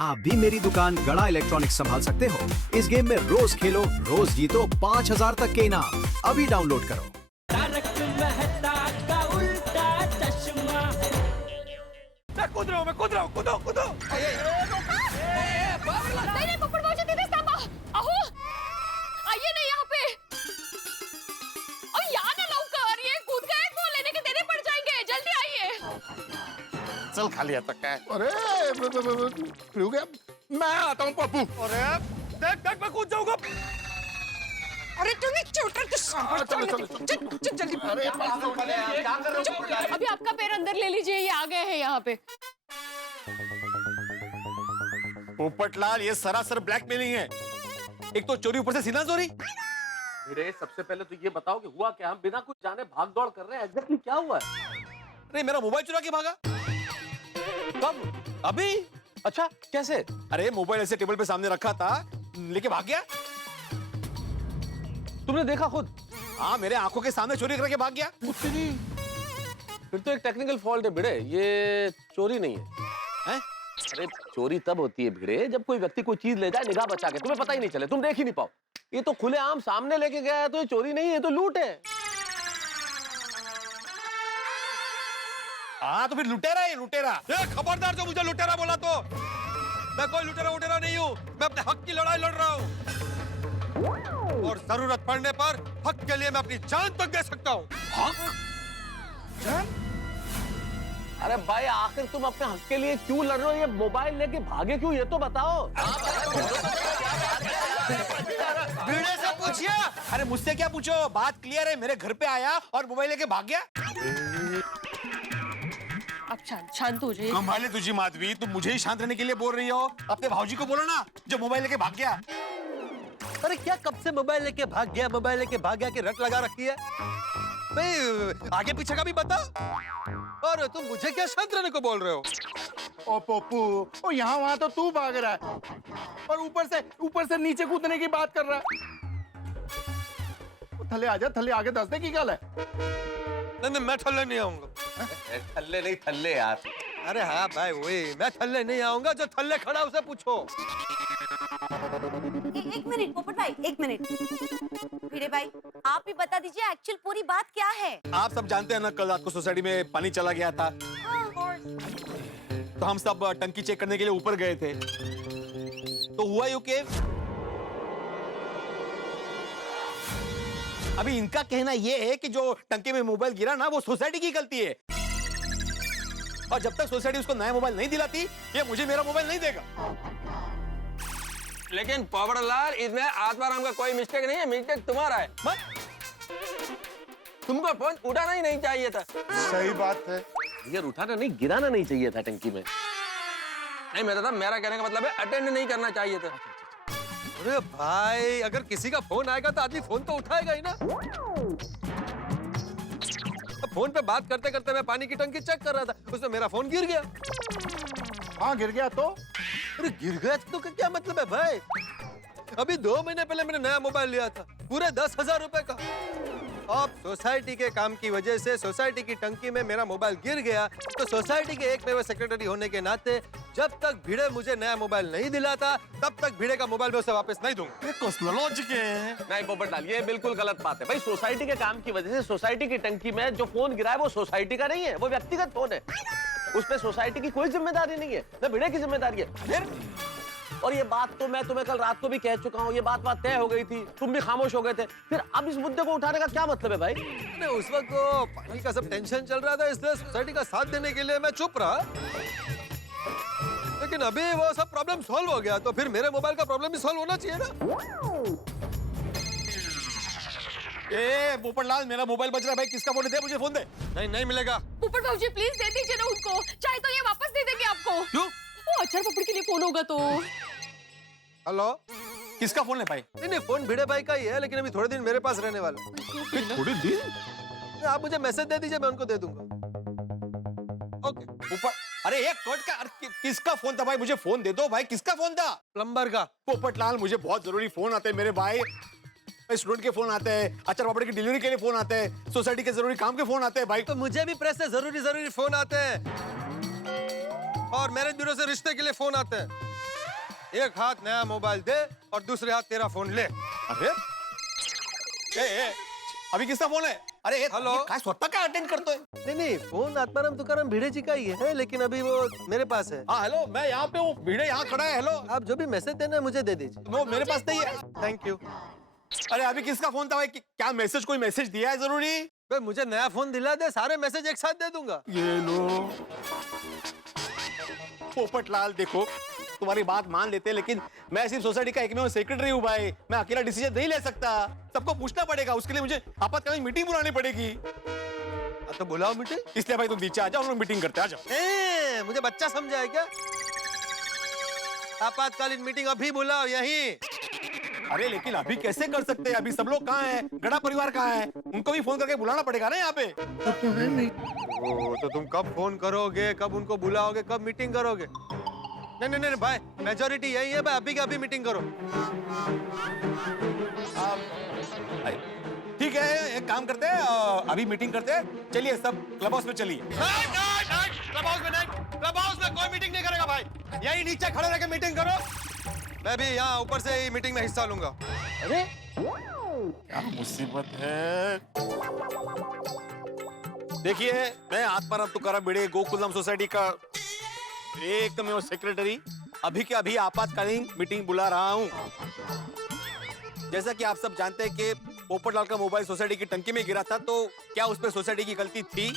आप भी मेरी दुकान गड़ा इलेक्ट्रॉनिक्स संभाल सकते हो। इस गेम में रोज खेलो, रोज जीतो 5000 तक के इनाम। अभी डाउनलोड करो। तारक मेहता का उल्टा चश्मा। मैं कूद रहा हूँ, कूदो। नहीं पकड़ पहुंचे दीदी साहब। अहो आइए नहीं यहाँ पे। अब यहाँ ना लौकर, ये कूद गए तो लेने के देने पड़ जाएंगे। जल्दी आइए। चल खा लिया तक है। अरे रुक गया, मैं आता हूँ पप्पू। अरे देख मैं कूद जाऊंगा। अरे तूने चोटर के सामने चल जल्दी। अभी आपका पैर अंदर ले लीजिए, ये आ गए हैं यहाँ पे। पोपटलाल, ये सरासर ब्लैकमेलिंग है। एक तो चोरी, ऊपर से सीना चोरी। भिड़े, सबसे पहले तो ये बताओ कि हुआ क्या? हम बिना कुछ जाने भाग दौड़ कर रहे हैं, एग्जैक्टली क्या हुआ है? अरे मेरा मोबाइल चुरा के भागा। कब? अभी? अच्छा, कैसे? अरे मोबाइल ऐसे टेबल पे सामने रखा था, लेके भाग गया। तुमने देखा खुद? हाँ, मेरे आंखों के सामने चोरी करके भाग गया। फिर तो एक टेक्निकल फॉल्ट है भिड़े, ये चोरी नहीं है। हैं? अरे चोरी तब होती है भिड़े जब कोई व्यक्ति कोई चीज ले जाए निगाह बचा के, तुम्हें पता ही नहीं चले, तुम देख ही नहीं पाओ। ये तो खुलेआम सामने लेके गया है, तो ये चोरी नहीं है, तो लूट है। हाँ, तो फिर लुटेरा है, लुटेरा। खबरदार जो मुझे लुटेरा बोला तो। मैं कोई लुटेरा नहीं हूँ, मैं अपने हक की लड़ाई लड़ रहा हूँ। और जरूरत पड़ने पर हक के लिए मैं अपनी जान तक दे सकता हूँ। अरे भाई, आखिर तुम अपने हक के लिए क्यों लड़ रहे हो? ये मोबाइल लेके भागे क्यों, ये तो बताओ। भिड़े से पूछिए। अरे मुझसे क्या पूछो, बात क्लियर है। मेरे घर पे आया और मोबाइल लेके भाग गया। आप शांत हो जाइए। कमाल तुझी माधवी, तुम मुझे ही शांत रहने के लिए बोल रही हो। अपने भाऊजी को बोलो ना, जो मोबाइल लेके भाग गया। अरे क्या कब से मोबाइल लेके भाग गया की रट लगा रखी है? भाई आगे पीछे का भी बता। और तुम मुझे क्या शांत रहने को बोल रहे हो? ओ पप्पू, ओ यहाँ वहाँ तो तू भाग रहा है और ऊपर से नीचे कूदने की बात कर रहा है। थले आजा, थले आगे दस दे की गल है। नहीं, मैं थल्ले नहीं आऊंगा। थल्ले नहीं, थल्ले यार। अरे हाँ भाई, वही मैं थल्ले नहीं आऊंगा। जो थल्ले खड़ा उसे पूछो। एक मिनट पोपट भाई, एक मिनट। भिड़े भाई, आप ही बता दीजिए एक्चुअल पूरी बात क्या है। आप सब जानते हैं ना, कल रात को सोसाइटी में पानी चला गया था। तो हम सब टंकी चेक करने के लिए ऊपर गए थे। तो हुआ यूं कि अभी इनका कहना यह है कि जो टंकी में मोबाइल गिरा ना, वो सोसाइटी की गलती है। और जब तक सोसाइटी उसको नया मोबाइल नहीं दिलाती, ये मुझे मेरा मोबाइल नहीं देगा। लेकिन पोपटलाल, इसमें आत्माराम का कोई मिस्टेक नहीं है, मिस्टेक तुम्हारा है। तुमको फोन उठाना ही नहीं चाहिए था। सही बात है यार, उठाना नहीं, गिराना नहीं चाहिए था टंकी में। नहीं, मेरा कहने का मतलब है अटेंड नहीं करना चाहिए था। अरे भाई, अगर किसी का फोन आएगा तो आदमी फोन तो उठाएगा ही ना। अब फोन पे बात करते करते मैं पानी की टंकी चेक कर रहा था, उसमें मेरा फोन गिर गया। हाँ, गिर गया तो अरे गिर गया तो क्या मतलब है भाई? अभी 2 महीने पहले मैंने नया मोबाइल लिया था, पूरे 10,000 रुपए का। अब सोसाइटी के काम की वजह से सोसाइटी की टंकी में मेरा मोबाइल गिर गया, तो सोसाइटी के एकमेव सेक्रेटरी होने के नाते जब तक भिड़े मुझे नया मोबाइल नहीं दिलाता, तब तक भिड़े का मोबाइल मैं उसे वापस नहीं दूंगा। लॉजिक है। नहीं पोपटलाल, ये बिल्कुल गलत बात है भाई। सोसाइटी के काम की वजह से सोसाइटी की टंकी में जो फोन गिरा है वो सोसाइटी का नहीं है, वो व्यक्तिगत फोन है। उसमें सोसाइटी की कोई जिम्मेदारी नहीं है, ना भिड़े की जिम्मेदारी है। फिर और ये बात तो मैं तुम्हें कल रात को भी कह चुका हूँ, ये बात तय हो गई थी, तुम भी खामोश हो गए थे। फिर अब इस मुद्दे को उठाने का क्या मतलब है भाई? नहीं, उस वक्त तो पानी का सब टेंशन चल रहा था, इसलिए सोसाइटी का साथ देने के लिए मैं चुप रहा। लेकिन अभी वो सब प्रॉब्लम सॉल्व हो गया, तो फिर मेरे मोबाइल का प्रॉब्लम भी सॉल्व होना चाहिए ना। ए पोपटलाल, मेरा मोबाइल बज रहा है भाई, किसका फोन दे? मुझे फोन दे। नहीं मिलेगा। पोपट भाजी प्लीज दे दीजिए ना उनको, चाहे तो ये वापस दे देंगे आपको। क्यों? वो अचार पपड़ के लिए फोन होगा तो। हेलो, किसका फोन है भाई? नहीं, फोन भिड़े भाई का ही है, लेकिन अभी थोड़े दिन मेरे पास रहने वाला। थोड़े दिन? आप मुझे मैसेज दे दीजिए, मैं उनको दे दूंगा। ओके। ऊपर अरे एक कोट का किसका फोन था भाई? मुझे फोन दे दो भाई, किसका फोन था? प्लम्बर का। पोपटलाल, मुझे बहुत जरूरी फोन आते हैं मेरे भाई। स्टूडेंट के फोन आते हैं, अचार पापड़ की डिलीवरी के लिए फोन आते हैं, सोसाइटी के जरूरी काम के फोन आते हैं भाई। तो मुझे भी प्रेस से जरूरी फोन आते हैं, और मैरिज ब्यूरो से रिश्ते के लिए फोन आते हैं। एक हाथ नया मोबाइल दे और दूसरे हाथ तेरा फोन ले। अरे अभी किसका फोन है? अरे हेलो? काय स्वतः काय अटेंड करतोय? नहीं फोन आत्माराम तुकाराम भिड़े जी का ही है, लेकिन अभी वो मेरे पास है। हाँ हेलो, मैं यहाँ पे हूँ, भिड़े यहाँ खड़ा है। हेलो, आप जो भी मैसेज देना है मुझे दे दीजिए। वो मेरे पास नहीं है। Thank you. अरे अभी किसका फोन था भाई? क्या मैसेज, कोई मैसेज दिया है जरूरी? भाई मुझे नया फोन दिला दे, सारे मैसेज एक साथ दे दूंगा। ये लो पोपटलाल, देखो तुम्हारी बात मान लेते, लेकिन मैं सिर्फ सोसाइटी का एकमेव सेक्रेटरी हूँ भाई। मैं अकेला डिसीजन नहीं ले सकता, सबको पूछना पड़ेगा। उसके लिए मुझे आपातकालीन मीटिंग बुलानी पड़ेगी। तो बुलाओ मीटिंग। इसलिए भाई तुम नीचे आ जाओ, हम लोग मीटिंग करते हैं। आ जाओ। मुझे बच्चा समझा है क्या? आपातकालीन मीटिंग अभी बुलाओ यहीं। अरे लेकिन अभी कैसे कर सकते हैं? अभी सब लोग कहाँ हैं? गड़ा परिवार कहाँ है? उनको भी फोन करके बुलाना पड़ेगा ना यहाँ पे। तो तुम कब फोन करोगे, कब उनको बुलाओगे, कब मीटिंग करोगे? नहीं भाई, मेजोरिटी यही है भाई, अभी के अभी मीटिंग करो। ठीक है, एक काम करते हैं, अभी मीटिंग करते हैं। चलिए सब क्लब हाउस में चलिए। क्लब हाउस में नहीं, क्लब हाउस में कोई मीटिंग नहीं करेगा भाई। यही नीचे खड़े रह के मीटिंग करो। मैं भी यहाँ ऊपर से ही मीटिंग में हिस्सा लूंगा। अरे क्या मुसीबत है। देखिए, मैं आत्माराम तुकाराम भिड़े, गोकुलम सोसाइटी का एकदम सेक्रेटरी अभी के अभी आपातकालीन मीटिंग बुला रहा हूँ। जैसा कि आप सब जानते हैं कि पोपटलाल का मोबाइल सोसाइटी की टंकी में गिरा था, तो क्या उसमें सोसाइटी की गलती थी?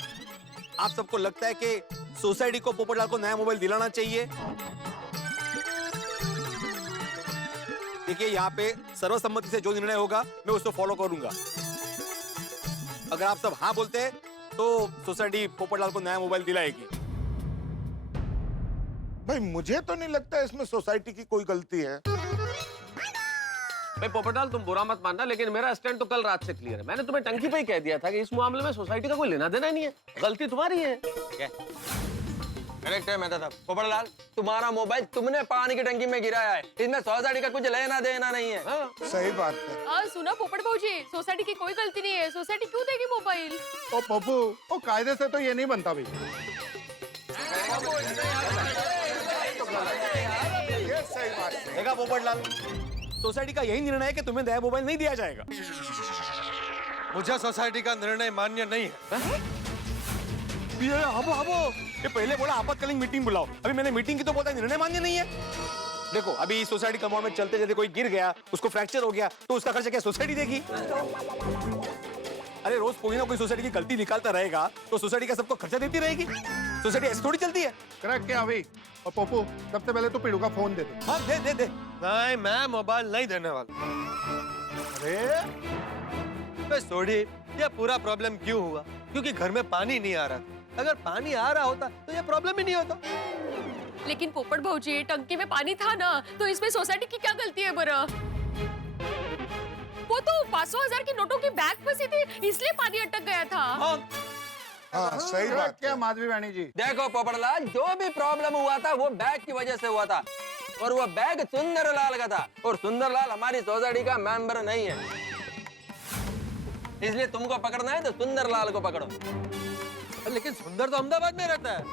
आप सबको लगता है कि सोसाइटी को पोपटलाल को नया मोबाइल दिलाना चाहिए? देखिए, यहाँ पे सर्वसम्मति से जो निर्णय होगा मैं उसको फॉलो करूंगा। अगर आप सब हाँ बोलते हैं तो सोसाइटी पोपटलाल को नया मोबाइल दिलाएगी। भाई मुझे तो नहीं लगता इसमें सोसाइटी की कोई गलती है। भाई पोपटलाल, तुम बुरा मत मानना, लेकिन मेरा स्टैंड तो कल रात से क्लियर है। मैंने तुम्हें टंकी पे ही कह दिया था कि इस मामले में सोसाइटी का कोई लेना देना नहीं है, गलती तुम्हारी है। करेक्ट है मेहता साहब। पोपटलाल, तुम्हारा मोबाइल तुमने पानी की टंकी में गिराया है, इसमें सोसाइटी का कुछ लेना देना नहीं है। सही बात है। सुना पोपट भाऊजी, सोसाइटी की कोई गलती नहीं है। सोसाइटी क्यों देगी मोबाइल? ओ पप्पू, ओ कायदे से तो ये नहीं बनता भाई। ये सही बात है। देखा पोपटलाल, सोसाइटी का यही निर्णय है कि तुम्हें नया मोबाइल नहीं दिया जाएगा। मुझे सोसाइटी का निर्णय मान्य नहीं है। ये पहले बोला आपातकालीन मीटिंग बुलाओ, अभी मैंने मीटिंग की तो बोला निर्णय मान्य नहीं है। देखो, अभी सोसाइटी कंपाउंड में चलते चलते कोई गिर गया, उसको फ्रैक्चर हो गया, तो उसका खर्चा क्या सोसाइटी देगी? अरे रोज कोई ना कोई सोसाइटी की गलती निकालता रहेगा तो सोसाइटी का सबको खर्चा देती रहेगी। सोसाइटी ऐसे थोड़ी चलती है। करेक्ट क्या अभी? और पप्पू, सबसे पहले तो पीड़ू का फोन दे दे। हाँ दे। नहीं, मैं मोबाइल नहीं देने वाला। अरे सोडी, ये पूरा प्रॉब्लम क्यों हुआ? क्योंकि घर में पानी नहीं आ रहा था। अगर पानी आ रहा होता तो ये प्रॉब्लम ही नहीं होता। लेकिन पोपट भाऊजी, टंकी में पानी था ना, तो इसमें सोसाइटी की क्या गलती है बरा? वो तो 500,000 की नोटों की बैग फंसी थी, इसलिए पानी अटक गया था। हाँ सही बात क्या है। माधवी वाणी जी? देखो पोपटलाल, जो भी प्रॉब्लम हुआ था वो बैग की वजह से हुआ था, और वो बैग सुंदरलाल का था, और सुंदरलाल हमारी सोसाइटी का मेंबर नहीं है। इसलिए तुमको पकड़ना है तो सुंदरलाल को पकड़ो। लेकिन सुंदर तो अहमदाबाद में रहता है।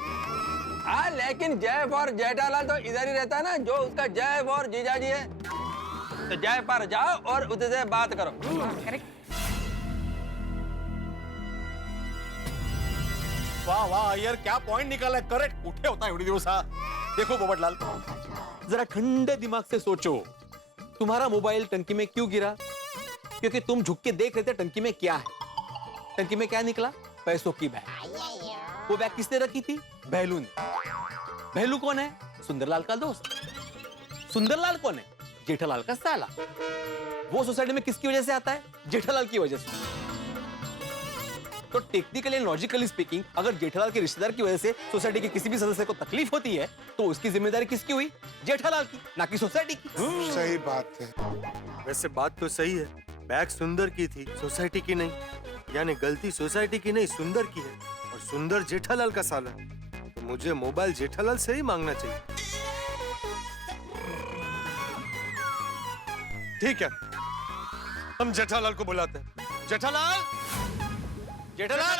हाँ, लेकिन जय फॉर जेठालाल तो इधर ही रहता है ना, जो उसका जय फॉर जीजाजी है। तो जय पर जाओ और उससे बात करो। वाह यार, क्या पॉइंट निकाला। करेक्ट, उठे होता है एवढी दिवसा। देखो पोपटलाल, जरा ठंडे दिमाग से सोचो, तुम्हारा मोबाइल टंकी में क्यों गिरा? क्योंकि तुम झुक के देख रहे थे टंकी में क्या है। टंकी में क्या निकला? पैसों की बैग। वो बैग किसने रखी थी? भैलू ने। भैलू कौन है? सुंदरलाल का दोस्त। सुंदरलाल कौन है? जेठालाल का साला। वो सोसाइटी में किसकी वजह से आता है? जेठालाल की वजह से। तो टेक्निकली एंड लॉजिकली स्पीकिंग, अगर जेठालाल के रिश्तेदार की वजह से सोसाइटी के किसी भी सदस्य को तकलीफ होती है, तो उसकी जिम्मेदारी किसकी हुई? जेठालाल की, ना कि सोसाइटी की। सही बात है। वैसे बात तो सही है, बैग सुंदर की थी, सोसाइटी की नहीं। यानी गलती सोसाइटी की नहीं, सुंदर की है। और सुंदर जेठालाल का साला, तो मुझे मोबाइल जेठालाल से ही मांगना चाहिए। ठीक है, हम जेठालाल को बुलाते हैं। जेठालाल, जेठालाल।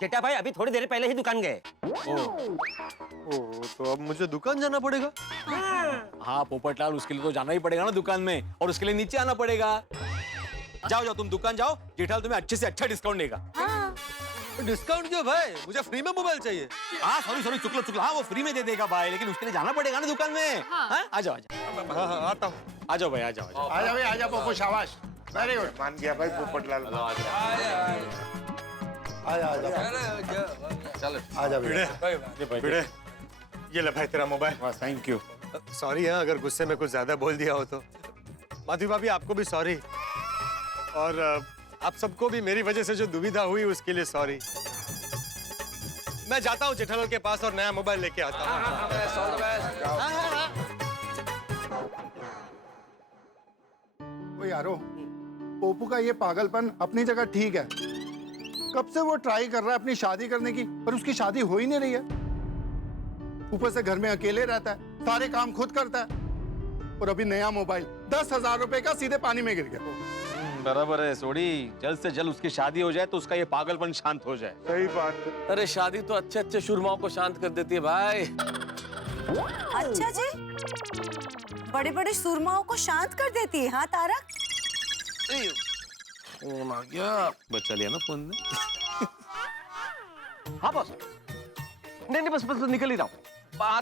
जेठा भाई अभी थोड़ी देर पहले ही दुकान गए। ओह, तो अब मुझे दुकान जाना पड़ेगा। हाँ पोपटलाल, उसके लिए तो जाना ही पड़ेगा ना दुकान में, और उसके लिए नीचे आना पड़ेगा। जाओ जाओ, तुम दुकान जाओ, जेठालाल तुम्हें अच्छे से अच्छा डिस्काउंट देगा। हाँ। डिस्काउंट क्यों भाई? मुझे फ्री में मोबाइल चाहिए। हाँ सॉरी चुकलो चुकलो, हाँ वो फ्री में दे देगा भाई, लेकिन उसके लिए जाना पड़ेगा ना दुकान में। हाँ आ जाओ हाँ हाँ आता हूँ। आ जाओ भाई, आ जाओ। आजा भाई, आजा पप्पू, शाबाश, वेरी गुड। मान गया भाई पोपटलाल। आजा आजा चलो आजा भिड़े, भिड़े, ये ले भाई तेरा मोबाइल। Thank you. सॉरी हाँ, अगर गुस्से में कुछ ज्यादा बोल दिया हो तो। माधवी भाभी आपको भी सॉरी, और आप सबको भी मेरी वजह से जो दुविधा हुई उसके लिए सॉरी। मैं जाता हूँ जेठालाल के पास और नया मोबाइल लेके आता हूँ। ओ यारो, पोपू का ये पागलपन अपनी जगह ठीक है। कब से वो ट्राई कर रहा है अपनी शादी करने की, पर उसकी शादी हो ही नहीं रही है। ऊपर से घर में अकेले रहता है, सारे काम खुद करता है, और अभी नया मोबाइल 10,000 रुपए का सीधे पानी में गिर गया। बराबर है सोडी, जल्द से जल्द उसकी शादी हो जाए तो उसका ये पागलपन शांत हो जाए। सही बात है। अरे शादी तो अच्छे अच्छे शुरमाओं को शांत कर देती है भाई। अच्छा जी, बड़े बड़े सुरमाओं को शांत कर देती है। हाँ तारक, बच्चा लिया ना फोन में। हाँ बस, नहीं बस निकल ही रहा हूँ।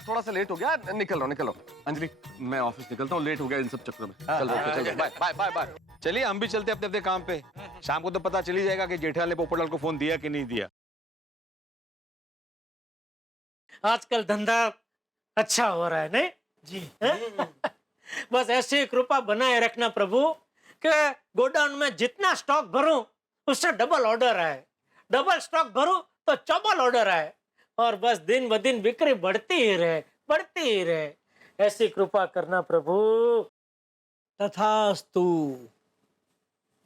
थोड़ा सा लेट हो गया, निकल रहा हूँ। अंजलि, मैं ऑफिस निकलता हूँ, लेट हो गया इन सब चक्करों में। चल बाय बाय बाय। चलिए हम भी चलते अपने अपने काम पे। शाम को तो पता चल ही जाएगा कि जेठालाल ने पोपटलाल को फोन दिया कि नहीं दिया। आजकल धंधा अच्छा हो रहा है नहीं जी? बस ऐसी कृपा बनाए रखना प्रभु कि गोडाउन में जितना स्टॉक भरूं उससे डबल ऑर्डर आए, डबल स्टॉक भरूं तो चौबल ऑर्डर आए, और बस दिन ब दिन बिक्री बढ़ती ही रहे। ऐसी कृपा करना प्रभु। तथास्तु,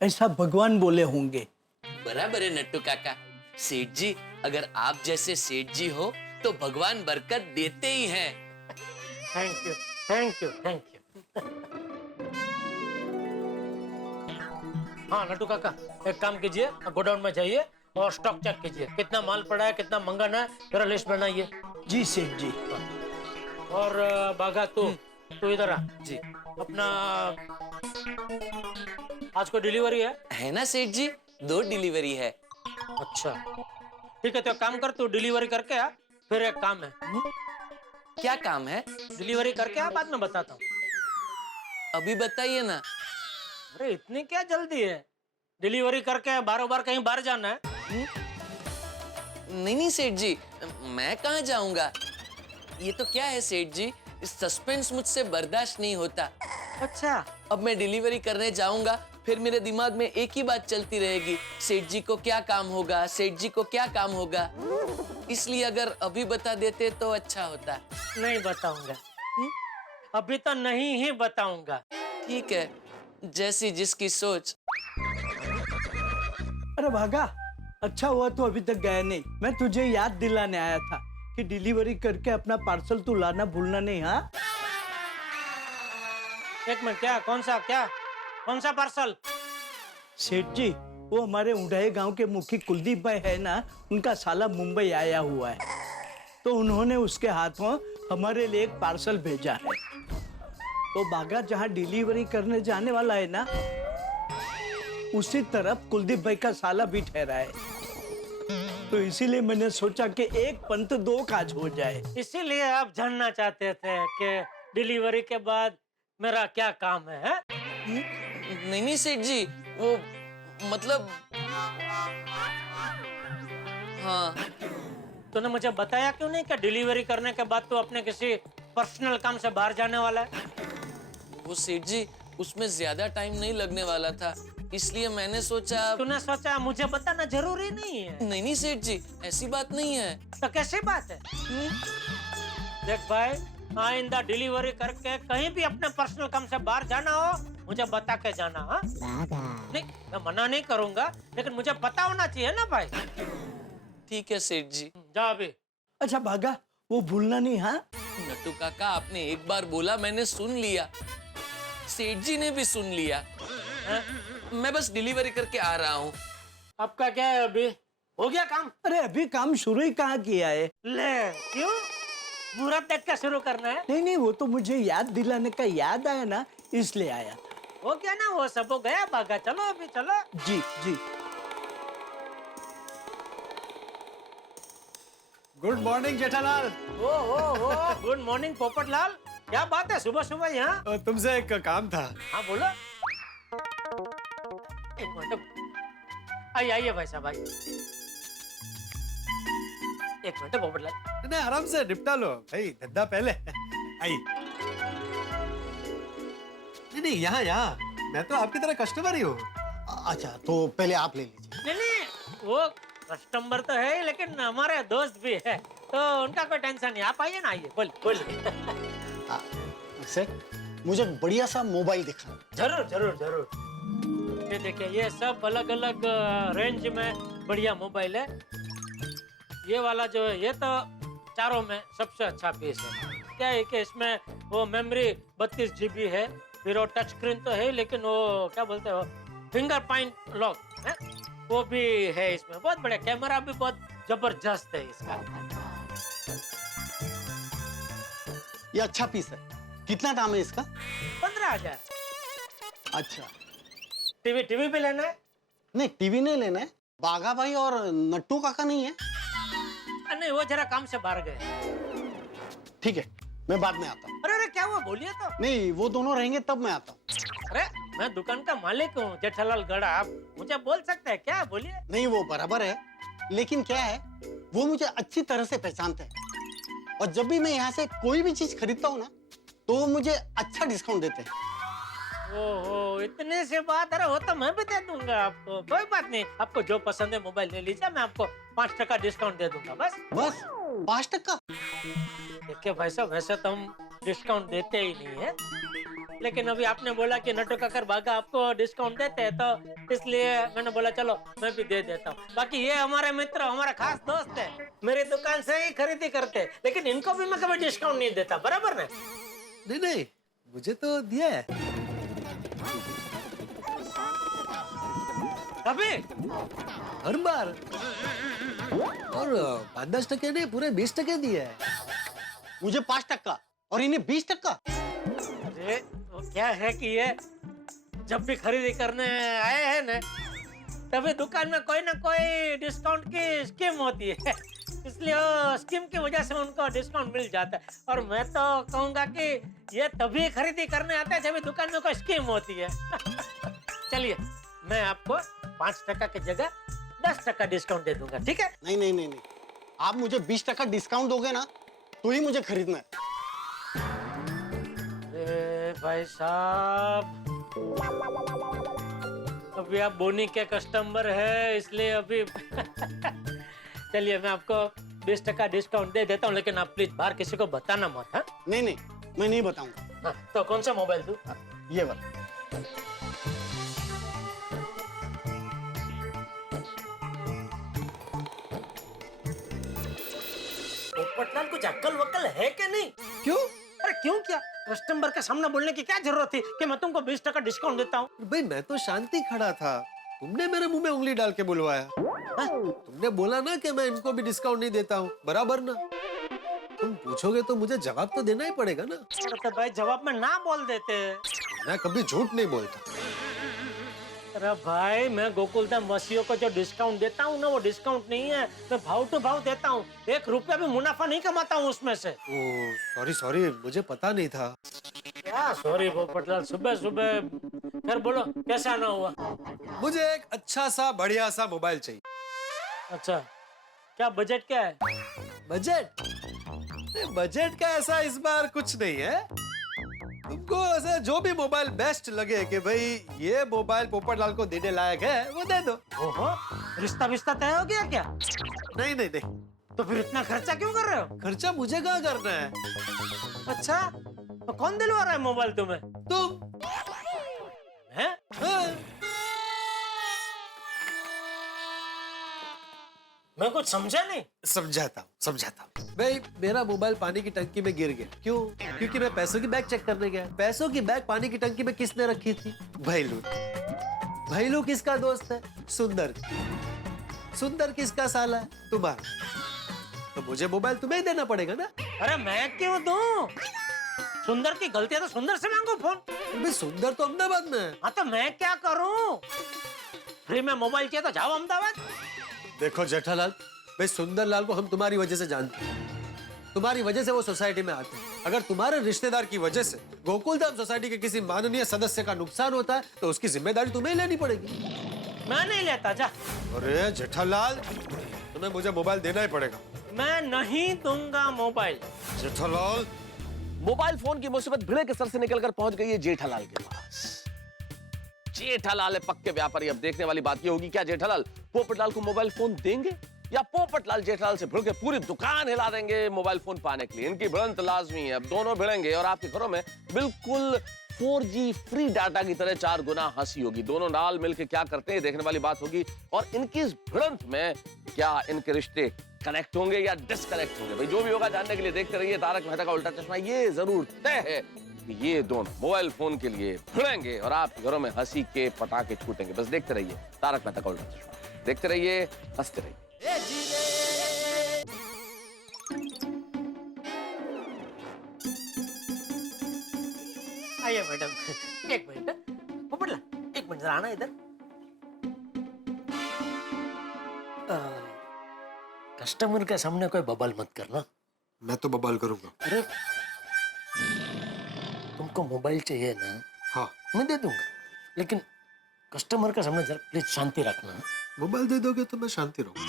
ऐसा भगवान बोले होंगे। बराबर है नट्टू काका। सेठ जी, अगर आप जैसे सेठ जी हो तो भगवान बरकत देते ही हैं। Thank you thank you thank you. हाँ नट्टू काका, एक काम कीजिए, गोडाउन में जाइए और स्टॉक चेक कीजिए, कितना माल पड़ा है, कितना मंगाना है, जरा लिस्ट बनाइए। जी सेठ जी। और बाघा तू इधर आ जी। अपना आज को डिलीवरी है ना सेठ जी? 2 डिलीवरी है। अच्छा ठीक है, तो काम कर, तू डिलीवरी करके आ। फिर एक काम है। क्या काम है? डिलीवरी करके आ, बाद में बताता हूँ। अभी बताइए ना। अरे इतनी क्या जल्दी है? डिलीवरी करके बार कहीं बाहर जाना है? नहीं सेठ जी, मैं कहाँ जाऊंगा। ये तो क्या है सेठ जी, सस्पेंस मुझसे बर्दाश्त नहीं होता। अच्छा, अब मैं डिलीवरी करने जाऊंगा, फिर मेरे दिमाग में एक ही बात चलती रहेगी, सेठ जी को क्या काम होगा, सेठ जी को क्या काम होगा। इसलिए अगर अभी बता देते तो अच्छा होता। नहीं बताऊंगा, अभी तो नहीं ही बताऊंगा। ठीक है, जैसी जिसकी सोच। अरे भागा, अच्छा हुआ तो अभी तक गया नहीं। मैं तुझे याद दिलाने आया था कि डिलीवरी करके अपना पार्सल तू लाना भूलना नहीं। हाँ एक मिनट, कौन सा पार्सल? सेठ जी, वो हमारे उड़ाए गांव के मुखी कुलदीप भाई है ना, उनका साला मुंबई आया हुआ है, तो उन्होंने उसके हाथों हमारे लिए एक पार्सल भेजा है। तो बागा जहाँ डिलीवरी करने जाने वाला है ना, उसी तरफ कुलदीप भाई का साला भी ठहरा है। तो इसीलिए मैंने सोचा कि एक पंथ दो काज हो जाए। इसीलिए आप जानना चाहते थे कि डिलीवरी के बाद मेरा क्या काम है? नहीं सेठ जी, वो मतलब हाँ। तूने मुझे बताया क्यों नहीं कि डिलीवरी करने के बाद तू अपने किसी पर्सनल काम से बाहर जाने वाला है? वो सेठ जी, उसमें ज्यादा टाइम नहीं लगने वाला था, इसलिए मैंने सोचा। तूने सोचा मुझे बताना जरूरी नहीं है? नहीं सेठ जी, ऐसी बात नहीं है। तो कैसी बात है? देख भाई, आइंदा डिलीवरी करके कहीं भी अपने पर्सनल काम से बाहर जाना हो, मुझे बता के जाना। हाँ नहीं, मैं मना नहीं करूंगा, लेकिन मुझे पता होना चाहिए ना भाई। ठीक है सेठ जी। जा अभी। अच्छा भागा, वो भूलना नहीं। हाँ नट्टू काका, आपने एक बार बोला, मैंने सुन लिया, सेठ जी ने भी सुन लिया। मैं बस डिलीवरी करके आ रहा हूँ। आपका क्या है, अभी हो गया काम? अरे अभी काम शुरू ही कहाँ किया है? ले क्यों? मुहूर्त देख कर शुरू करना है। नहीं नहीं, वो तो मुझे याद दिलाने का याद आया ना, इसलिए आया था। हो गया ना, वो सब हो गया भागा। चलो अभी चलो। जी जी। Good morning Jethalal. Oh good morning Popatlal, क्या बात है सुबह सुबह यहाँ? तुमसे एक काम था। हाँ बोलो। एक मिनट, आइए भाई साहब आइए। एक मिनट पोपटलाल। नहीं, आराम से निपटा लो भाई, धंधा पहले। आई। नहीं, यहाँ मैं तो आपकी तरह कस्टमर ही हूँ। अच्छा, तो पहले आप ले लीजिए। नहीं, वो कस्टमर तो है ही, लेकिन हमारे दोस्त भी है, तो उनका कोई टेंशन नहीं। आप आइए ना, आइए बोलिए। सर, मुझे बढ़िया सा मोबाइल दिखा। जरूर जरूर जरूर। ये देखिए, ये सब अलग अलग रेंज में बढ़िया मोबाइल है। ये वाला जो है, ये तो चारों में सबसे अच्छा पीस है। क्या है कि इसमें वो मेमोरी 32 GB है, फिर वो टच स्क्रीन तो है, लेकिन वो क्या बोलते हो, फिंगर प्रिंट लॉक है, वो भी है इसमें। बहुत बढ़िया, कैमरा भी बहुत जबरदस्त है इसका। ये अच्छा पीस है। कितना दाम है इसका? 15,000। अच्छा। टीवी भी लेना है? नहीं, टीवी नहीं लेना है। बाघा भाई और नट्टू काका नहीं है? नहीं, वो जरा काम से बाहर गए। ठीक है, मैं बाद में आता हूँ। अरे क्या हुआ, बोलिए तो। नहीं, वो दोनों रहेंगे तब मैं आता हूँ। अरे मैं दुकान का मालिक हूँ जेठालाल गड़ा, आप मुझे बोल सकते हैं क्या? बोलिए। नहीं, वो बराबर है, लेकिन क्या है, वो मुझे अच्छी तरह से पहचानते हैं, और जब भी मैं यहाँ से कोई भी चीज खरीदता हूँ ना, तो वो मुझे अच्छा डिस्काउंट देते हैं। ओहो, इतने से बात। अरे वो तो मैं भी दे दूंगा आपको, कोई बात नहीं। आपको जो पसंद है मोबाइल ले लीजिए, मैं आपको 5% डिस्काउंट दे दूंगा। बस 5%? देखिए भाई साहब, वैसे तो हम डिस्काउंट देते ही नहीं है, लेकिन अभी आपने बोला कि नटू काकर बागा आपको डिस्काउंट देते हैं, तो इसलिए मैंने बोला चलो मैं भी दे देता हूँ। बाकी ये हमारे मित्र, हमारा खास दोस्त है, मेरी दुकान से ही खरीदी करते हैं, लेकिन इनको भी मैं कभी डिस्काउंट नहीं देता, बराबर ना? नहीं, मुझे तो दिया है। अभी हर बार, और 5-10% नहीं, पूरे 20% दिया है। मुझे 5% और इन्हें 20%। अरे वो क्या है कि ये जब भी खरीदी करने आए हैं ना, तभी दुकान में कोई ना कोई डिस्काउंट की स्कीम होती है, इसलिए स्कीम की वजह से उनको डिस्काउंट मिल जाता है। और मैं तो कहूँगा कि ये तभी खरीदी करने आते हैं जब दुकान में कोई स्कीम होती है। चलिए, मैं आपको 5% की जगह 10% डिस्काउंट दे दूंगा, ठीक है? नहीं, आप मुझे 20% डिस्काउंट दोगे ना, तो ही मुझे खरीदना है। अरे भाई साहब, अभी आप बोनी के कस्टमर है, इसलिए अभी चलिए मैं आपको 20% डिस्काउंट दे देता हूँ, लेकिन आप प्लीज बाहर किसी को बताना मत। हाँ? नहीं, मैं नहीं बताऊंगा। हाँ, तो कौन सा मोबाइल दूं? ये वाला। पोपटलाल, कुछ अक्ल वक्ल है कि नहीं? क्यों? अरे क्यों क्या? कस्टमर के सामने बोलने की क्या जरूरत थी कि मैं तुमको 20% डिस्काउंट देता हूँ? भाई मैं तो शांति खड़ा था, तुमने मेरे मुंह में उंगली डाल के बुलवाया। तुमने बोला ना कि मैं इनको भी डिस्काउंट नहीं देता हूँ, बराबर ना? तुम पूछोगे तो मुझे जवाब तो देना ही पड़ेगा ना। तो भाई जवाब में ना बोल देते। मैं कभी झूठ नहीं बोलता। अरे भाई, मैं गोकुलधाम वासियों को जो डिस्काउंट देता हूँ ना, वो डिस्काउंट नहीं है, मैं भाव टू भाव देता हूँ। 1 रुपया भी मुनाफा नहीं कमाता हूँ उसमें से। ओह सॉरी, मुझे पता नहीं था। क्या सॉरी पोपटलाल, सुबह सुबह। फिर बोलो कैसा ना हुआ? मुझे एक अच्छा सा बढ़िया सा मोबाइल चाहिए। अच्छा, क्या बजट क्या है? बजट का ऐसा इस बार कुछ नहीं है। तुमको ऐसा जो भी मोबाइल बेस्ट लगे कि भाई ये मोबाइल पोपटलाल को देने लायक है, वो दे दो। ओहो, रिश्ता विश्ता तय हो गया क्या? नहीं। तो फिर इतना खर्चा क्यों कर रहे हो? खर्चा मुझे कहाँ करना है? अच्छा, तो कौन दिलवा रहा है मोबाइल तुम्हें? तुम। हैं? हाँ। मैं कुछ समझा नहीं। समझाता हूँ। भाई मेरा मोबाइल पानी की टंकी में गिर गया। क्यों? क्योंकि मैं पैसों की बैग चेक करने गया। पैसों की बैग पानी की टंकी में किसने रखी थी? भैलू किसका दोस्त है? सुंदर किसका साला है? तुम्हारा। तो मुझे मोबाइल तुम्हें ही देना पड़ेगा ना। अरे मैं क्यों दूं? सुंदर की गलती है तो सुंदर से मांगो फोन। भाई सुंदर तो अहमदाबाद में है। हाँ तो मैं क्या करूं? फ्री में मोबाइल चाहिए तो जाओ अहमदाबाद। देखो जेठालाल, भाई सुंदरलाल को हम तुम्हारी वजह से जानते हैं, तुम्हारी वजह से वो सोसाइटी में आते हैं। अगर तुम्हारे रिश्तेदार की वजह से गोकुलधाम सोसाइटी के किसी माननीय सदस्य का नुकसान होता है तो उसकी जिम्मेदारी तुम्हें ही लेनी पड़ेगी। मैं नहीं लेता, जा। अरे जेठालाल, तुम्हें मुझे मोबाइल देना ही पड़ेगा। मैं नहीं दूंगा मोबाइल। जेठालाल, मोबाइल फोन की मुसीबत भिड़े के सर से निकलकर पहुंच गई है जेठालाल के पास। जेठालाल है पक्के व्यापारी। अब देखने वाली बात ये होगी, क्या जेठालाल पोपटलाल को मोबाइल फोन देंगे या पोपटलाल जेठालाल से भिड़ के पूरी दुकान हिला देंगे मोबाइल फोन पाने के लिए। इनकी भिड़ंत लाजमी है। अब दोनों भिड़ेंगे और आपके घरों में बिल्कुल 4G फ्री डाटा की तरह 4 गुना हंसी होगी। दोनों नाल मिलकर क्या करते हैं देखने वाली बात होगी। और इनकी इस भिड़ंत में क्या इनके रिश्ते कनेक्ट होंगे या डिसकनेक्ट होंगे, भाई जो भी होगा जानने के लिए देखते रहिए तारक मेहता का उल्टा चश्मा। ये जरूर तय है कि ये दोनों मोबाइल फोन के लिए भिड़ेंगे और आपके घरों में हंसी के पटाखे छूटेंगे। बस देखते रहिए तारक मेहता का उल्टा चश्मा। देखते रहिए, हंसते रहिए। आइए मैडम, एक मिनट। पोपटलाल, एक मिनट जरा आना इधर। कस्टमर के सामने कोई बबल मत करना। मैं तो बबाल करूंगा। अरे तुमको मोबाइल चाहिए ना? हाँ, मैं दे दूंगा, लेकिन कस्टमर के सामने जरा प्लीज शांति रखना। मोबाइल दे दोगे तो मैं शांति रहूंगा।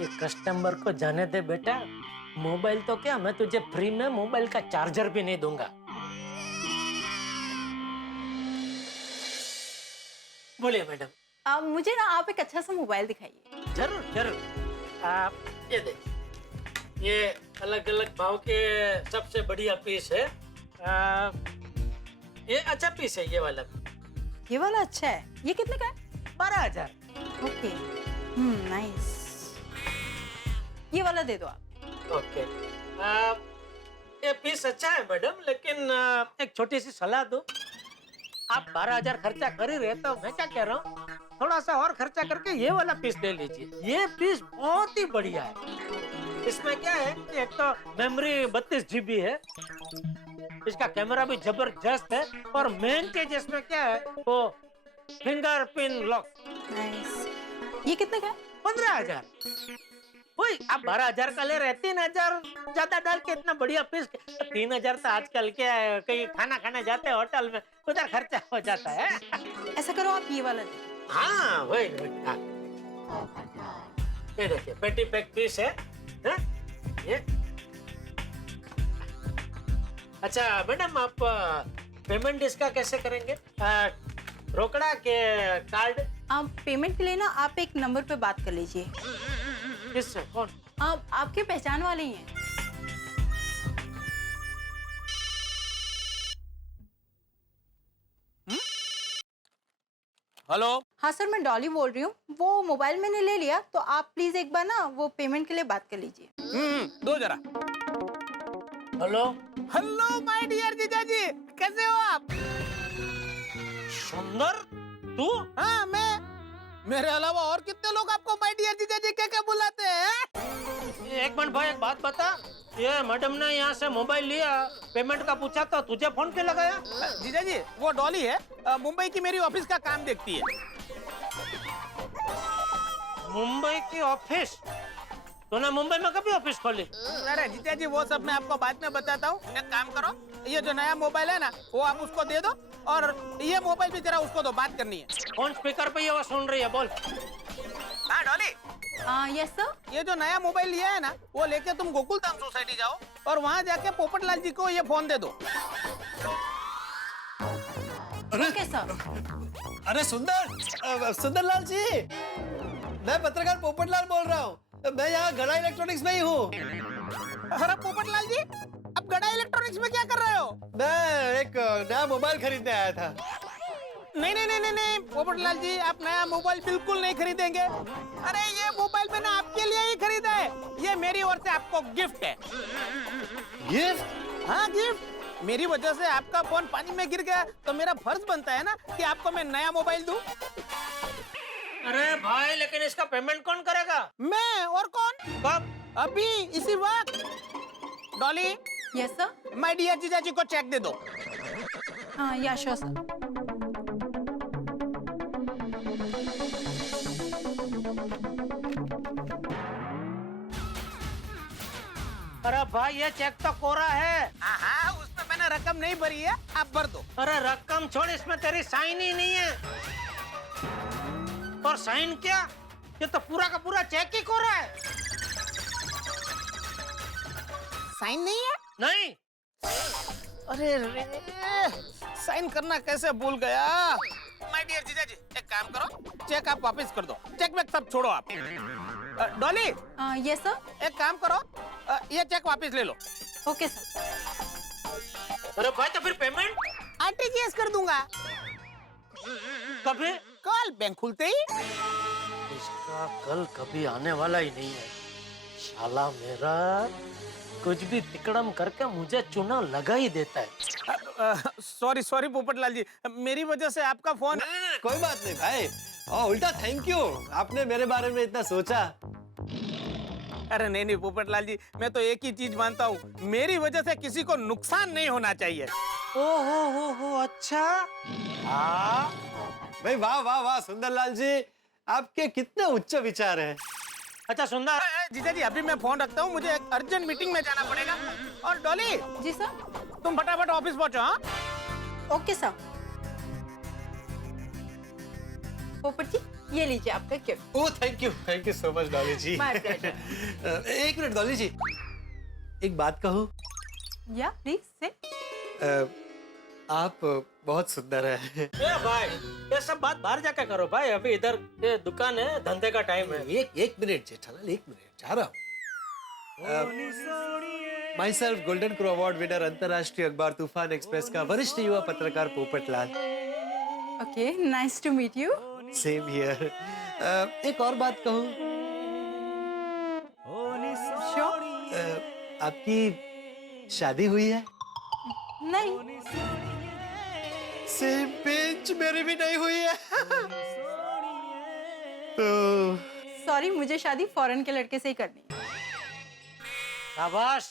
ये कस्टमर को जाने दे बेटा। मोबाइल तो क्या, मैं तुझे फ्री में मोबाइल का चार्जर भी नहीं दूंगा। बोलिए मैडम। मुझे ना आप एक अच्छा सा मोबाइल दिखाइए। जरूर जरूर। आप ये देखिए, ये अलग अलग भाव के सबसे बढ़िया पीस है। ये अच्छा पीस है, ये वाला। ये वाला अच्छा है। ये कितने का है? 12,000। Okay, nice. ये वाला दे दो आप। ओके। ये पीस अच्छा है मैडम, लेकिन एक छोटी सी सलाह दो। आप 12,000 खर्चा कर ही रहे तो मैं क्या कह रहा हूँ, थोड़ा सा और खर्चा करके ये वाला पीस ले लीजिए। ये पीस बहुत ही बढ़िया है। इसमें क्या है, एक तो मेमोरी 32 GB है, इसका कैमरा भी जबरदस्त है, और मेन चीज इसमें क्या है वो फिंगरप्रिंट लॉक। नाइस। ये कितने का है? 15,000। वही आप 12,000 का ले रहे, 3,000 ज्यादा डाल के इतना बढ़िया पीस। 3,000 तो आजकल क्या है, कहीं खाना खाने जाते हैं होटल में, उधर खर्चा हो जाता है। ऐसा करो आप ये वाला दे। हाँ वही। हाँ। ये देखिए पेटी पैक पीस है। हाँ? ये अच्छा मैडम, आप पेमेंट इसका कैसे करेंगे? रोकड़ा के कार्ड? आप पेमेंट के लिए ना आप एक नंबर पे बात कर लीजिए। किससे? कौन? आप आपके पहचान वाले ही हैं। हेलो। हाँ सर, मैं डॉली बोल रही हूँ। वो मोबाइल मैंने ले लिया, तो आप प्लीज एक बार ना वो पेमेंट के लिए बात कर लीजिए। दो जरा। हेलो। हेलो माय डियर जीजाजी, कैसे हो आप? सुंदर, तू? हाँ मैं। मेरे अलावा और कितने लोग आपको माय डियर जीजाजी क्या क्या बुलाते हैं? एक मिनट भाई, एक बात बता। ये मैडम ने यहाँ से मोबाइल लिया, पेमेंट का पूछा तो तुझे फोन क्यों लगाया? जीजाजी वो डॉली है, मुंबई की मेरी ऑफिस का काम देखती है। मुंबई की ऑफिस? तूने मुंबई में कभी ऑफिस खोली? अरे जीजाजी वो सब मैं आपको बाद में बताता हूँ। एक काम करो, ये जो नया मोबाइल है ना वो आप उसको दे दो, और ये मोबाइल भी जरा उसको दो, बात करनी है। कौन स्पीकर पे ये वो सुन रही है? बोल। हाँ डॉली। Yes sir. ये जो नया मोबाइल लिया है ना वो लेके तुम गोकुलधाम सोसाइटी जाओ और वहाँ जाके पोपटलाल जी को ये फोन दे दो। Okay sir. अरे सुंदरलाल जी, मैं पत्रकार पोपटलाल बोल रहा हूँ। मैं यहाँ गड़ा इलेक्ट्रॉनिक्स में ही हूँ। अरे पोपटलाल जी, अब गड़ा इलेक्ट्रॉनिक्स में क्या कर रहे हो? मैं एक नया मोबाइल खरीदने आया था। नहीं नहीं नहीं नहीं पोपटलाल जी, आप नया मोबाइल बिल्कुल नहीं खरीदेंगे। अरे ये मोबाइल मैंने आपके लिए ही खरीदा है, ये मेरी ओर से आपको गिफ्ट है। गिफ्ट? हाँ गिफ्ट। मेरी वजह से आपका फोन पानी में गिर गया तो मेरा फर्ज बनता है ना कि आपको मैं नया मोबाइल दूं। अरे भाई, लेकिन इसका पेमेंट कौन करेगा? मैं। और कौन? कब? अभी इसी वक्त। Dolly, yes sir. My dear जीजाजी को चेक दे दो। हाँ या श्योर सर। अरे भाई ये चेक तो कोरा है। हाँ, उसमें मैंने रकम नहीं भरी है, आप भर दो। अरे रकम छोड़, इसमें तेरी साइन ही नहीं है। और साइन क्या, ये तो पूरा का पूरा चेक ही कोरा है। साइन नहीं है? नहीं। अरे रे, साइन करना कैसे भूल गया। माय डियर जीजाजी, एक काम करो, चेक आप वापस कर दो। चेक में सब छोड़ो आप। Dolly, yes sir. एक काम करो, ये चेक वापस ले लो। Okay sir. अरे भाई तो फिर पेमेंट आरटीजीएस कर दूंगा। कभी? कल बैंक खुलते ही। इसका कल कभी आने वाला ही नहीं है। शाला मेरा कुछ भी तिकड़म करके मुझे चुना लगा ही देता है। सॉरी सॉरी पोपटलाल जी, मेरी वजह से आपका फोन। कोई बात नहीं भाई, उल्टा थैंक यू, आपने मेरे बारे में इतना सोचा। अरे नहीं नहीं पोपटलाल जी, मैं तो एक ही चीज मानता हूँ, मेरी वजह से किसी को नुकसान नहीं होना चाहिए। ओ हो अच्छा। हाँ भाई, वाह वाह वाह सुंदरलाल जी, आपके कितने उच्च विचार हैं। अच्छा सुंदर जीजा जी, अभी मैं फोन रखता हूँ, मुझे एक अर्जेंट मीटिंग में जाना पड़ेगा। और डॉली जी सर। तुम फटाफट ऑफिस पहुंचो। हाँ ओके सर। पोपट जी, ये लीजिए आपका gift. Oh thank you so much Dolly ji. My pleasure. एक मिनट डॉली जी, एक बात कहूँ? या प्लीज से। आप बहुत सुंदर हैं। ए भाई, ये सब बात बाहर जाकर करो भाई, अभी इधर ये दुकान है, धंधे का टाइम है। एक मिनट जेठालाल, एक मिनट, जा रहा हूँ। Myself golden crow award winner, अंतर्राष्ट्रीय अखबार तूफान एक्सप्रेस का वरिष्ठ युवा पत्रकार Popatlal. Okay, nice to meet you. Same here. एक और बात कहूँ? श्योर। आपकी शादी हुई है? नहीं। सेम पेंच, मेरी भी नहीं हुई है। तो सॉरी, मुझे शादी फॉरेन के लड़के से ही करनी है। शाबाश।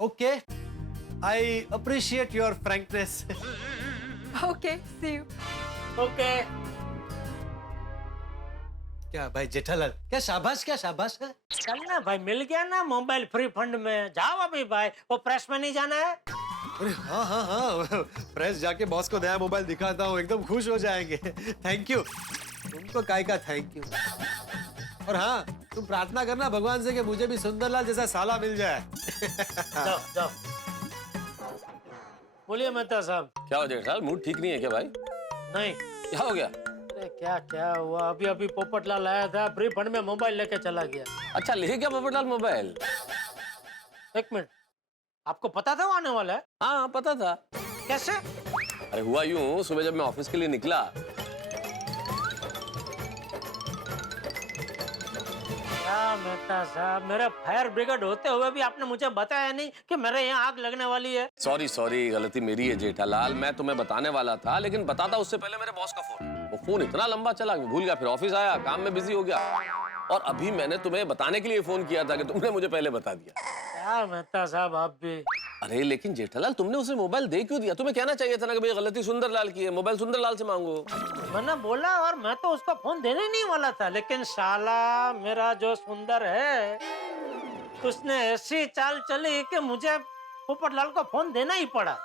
Okay, I appreciate your frankness. Okay, see you. Okay. क्या भाई जेठालाल, क्या शाबाश है? चल ना भाई, मिल गया ना मोबाइल फ्री फंड में। जाओ अभी भाई, वो प्रेस में नहीं जाना है? अरे हाँ, प्रेस जाके बॉस को नया मोबाइल दिखाता हूँ, एकदम खुश हो जाएंगे। Thank you. तुमको काय का थैंक यू। और हाँ, तुम प्रार्थना करना भगवान से कि मुझे भी सुंदरलाल जैसा साला मिल जाए। जाओ। बोलिए मेहता साहब। क्या हो जेठ साहब, मूड ठीक नहीं है क्या भाई? नहीं। क्या हो गया? अरे क्या हुआ, अभी पोपटलाल आया था, फ्री फंड में मोबाइल लेके चला गया। अच्छा, ले क्या पोपटलाल मोबाइल? एक मिनट, आपको पता था वो आने वाला है? हाँ पता था। कैसे? अरे हुआ यूं, सुबह जब मैं ऑफिस के लिए निकला, क्या मेहता साहब, मेरा फायर ब्रिगेड होते हुए भी आपने मुझे बताया नहीं कि मेरे यहाँ आग लगने वाली है। सॉरी, गलती मेरी है जेठालाल, मैं तुम्हें बताने वाला था, लेकिन बताता उससे पहले मेरे बॉस का फोन। वो फोन इतना लंबा चला कि भूल गया, फिर ऑफिस आया, काम में बिजी हो गया, और अभी मैंने तुम्हें बताने के लिए फोन किया था कि तुमने मुझे पहले बता दिया। क्या मेहता साहब आप भी। अरे लेकिन जेठालाल, तुमने उसे मोबाइल दे क्यों दिया? तुम्हें कहना चाहिए था ना कि भाई गलती सुंदरलाल की है, मोबाइल सुंदरलाल से मांगो। मैंने बोला, और मैं तो उसको फोन देने नहीं वाला था, लेकिन साला मेरा जो सुंदर है, उसने ऐसी चाल चली कि मुझे पोपटलाल को फोन देना ही पड़ा।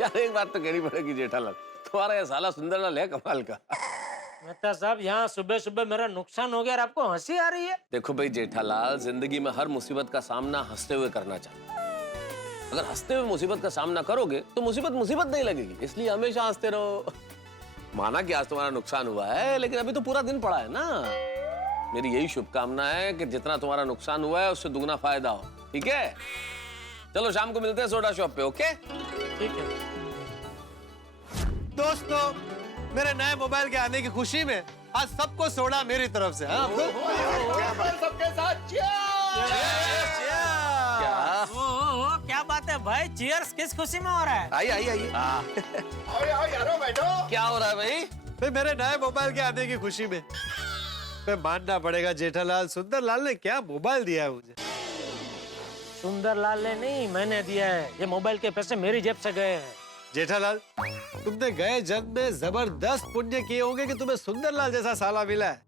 यार एक बात तो कहनी पड़ेगी जेठालाल, तुम्हारा ये साला सुंदरलाल है कमाल का। मेहता साहब, यहाँ सुबह सुबह मेरा नुकसान हो गया और आपको हंसी आ रही है? देखो भाई जेठालाल, जिंदगी में हर मुसीबत का सामना हंसते हुए करना चाहिए। अगर हंसते हुए मुसीबत का सामना करोगे तो मुसीबत नहीं लगेगी, इसलिए हमेशा हंसते रहो। माना कि आज तुम्हारा नुकसान हुआ है, लेकिन अभी तो पूरा दिन पड़ा है ना। मेरी यही शुभकामना है कि जितना तुम्हारा नुकसान हुआ है उससे दुगना फायदा हो, ठीक है? चलो शाम को मिलते हैं सोडा शॉप पे, ओके? ठीक है। दोस्तों, मेरे नए मोबाइल के आने की खुशी में आज सबको सोडा मेरी तरफ से। हाँ सबके साथ क्या बात है भाई, चीयर्स किस खुशी में हो रहा है? आइए आओ यारो, बैठो। क्या हो रहा है भाई? भाई मेरे नए मोबाइल के आने की खुशी में मैं मानना पड़ेगा जेठालाल, सुंदरलाल ने क्या मोबाइल दिया है मुझे। सुंदरलाल ने नहीं, मैंने दिया है। ये मोबाइल के पैसे मेरी जेब से गए हैं। जेठालाल, तुमने गए जन्म में जबरदस्त पुण्य किए होंगे कि तुम्हें सुंदरलाल जैसा साला मिला है।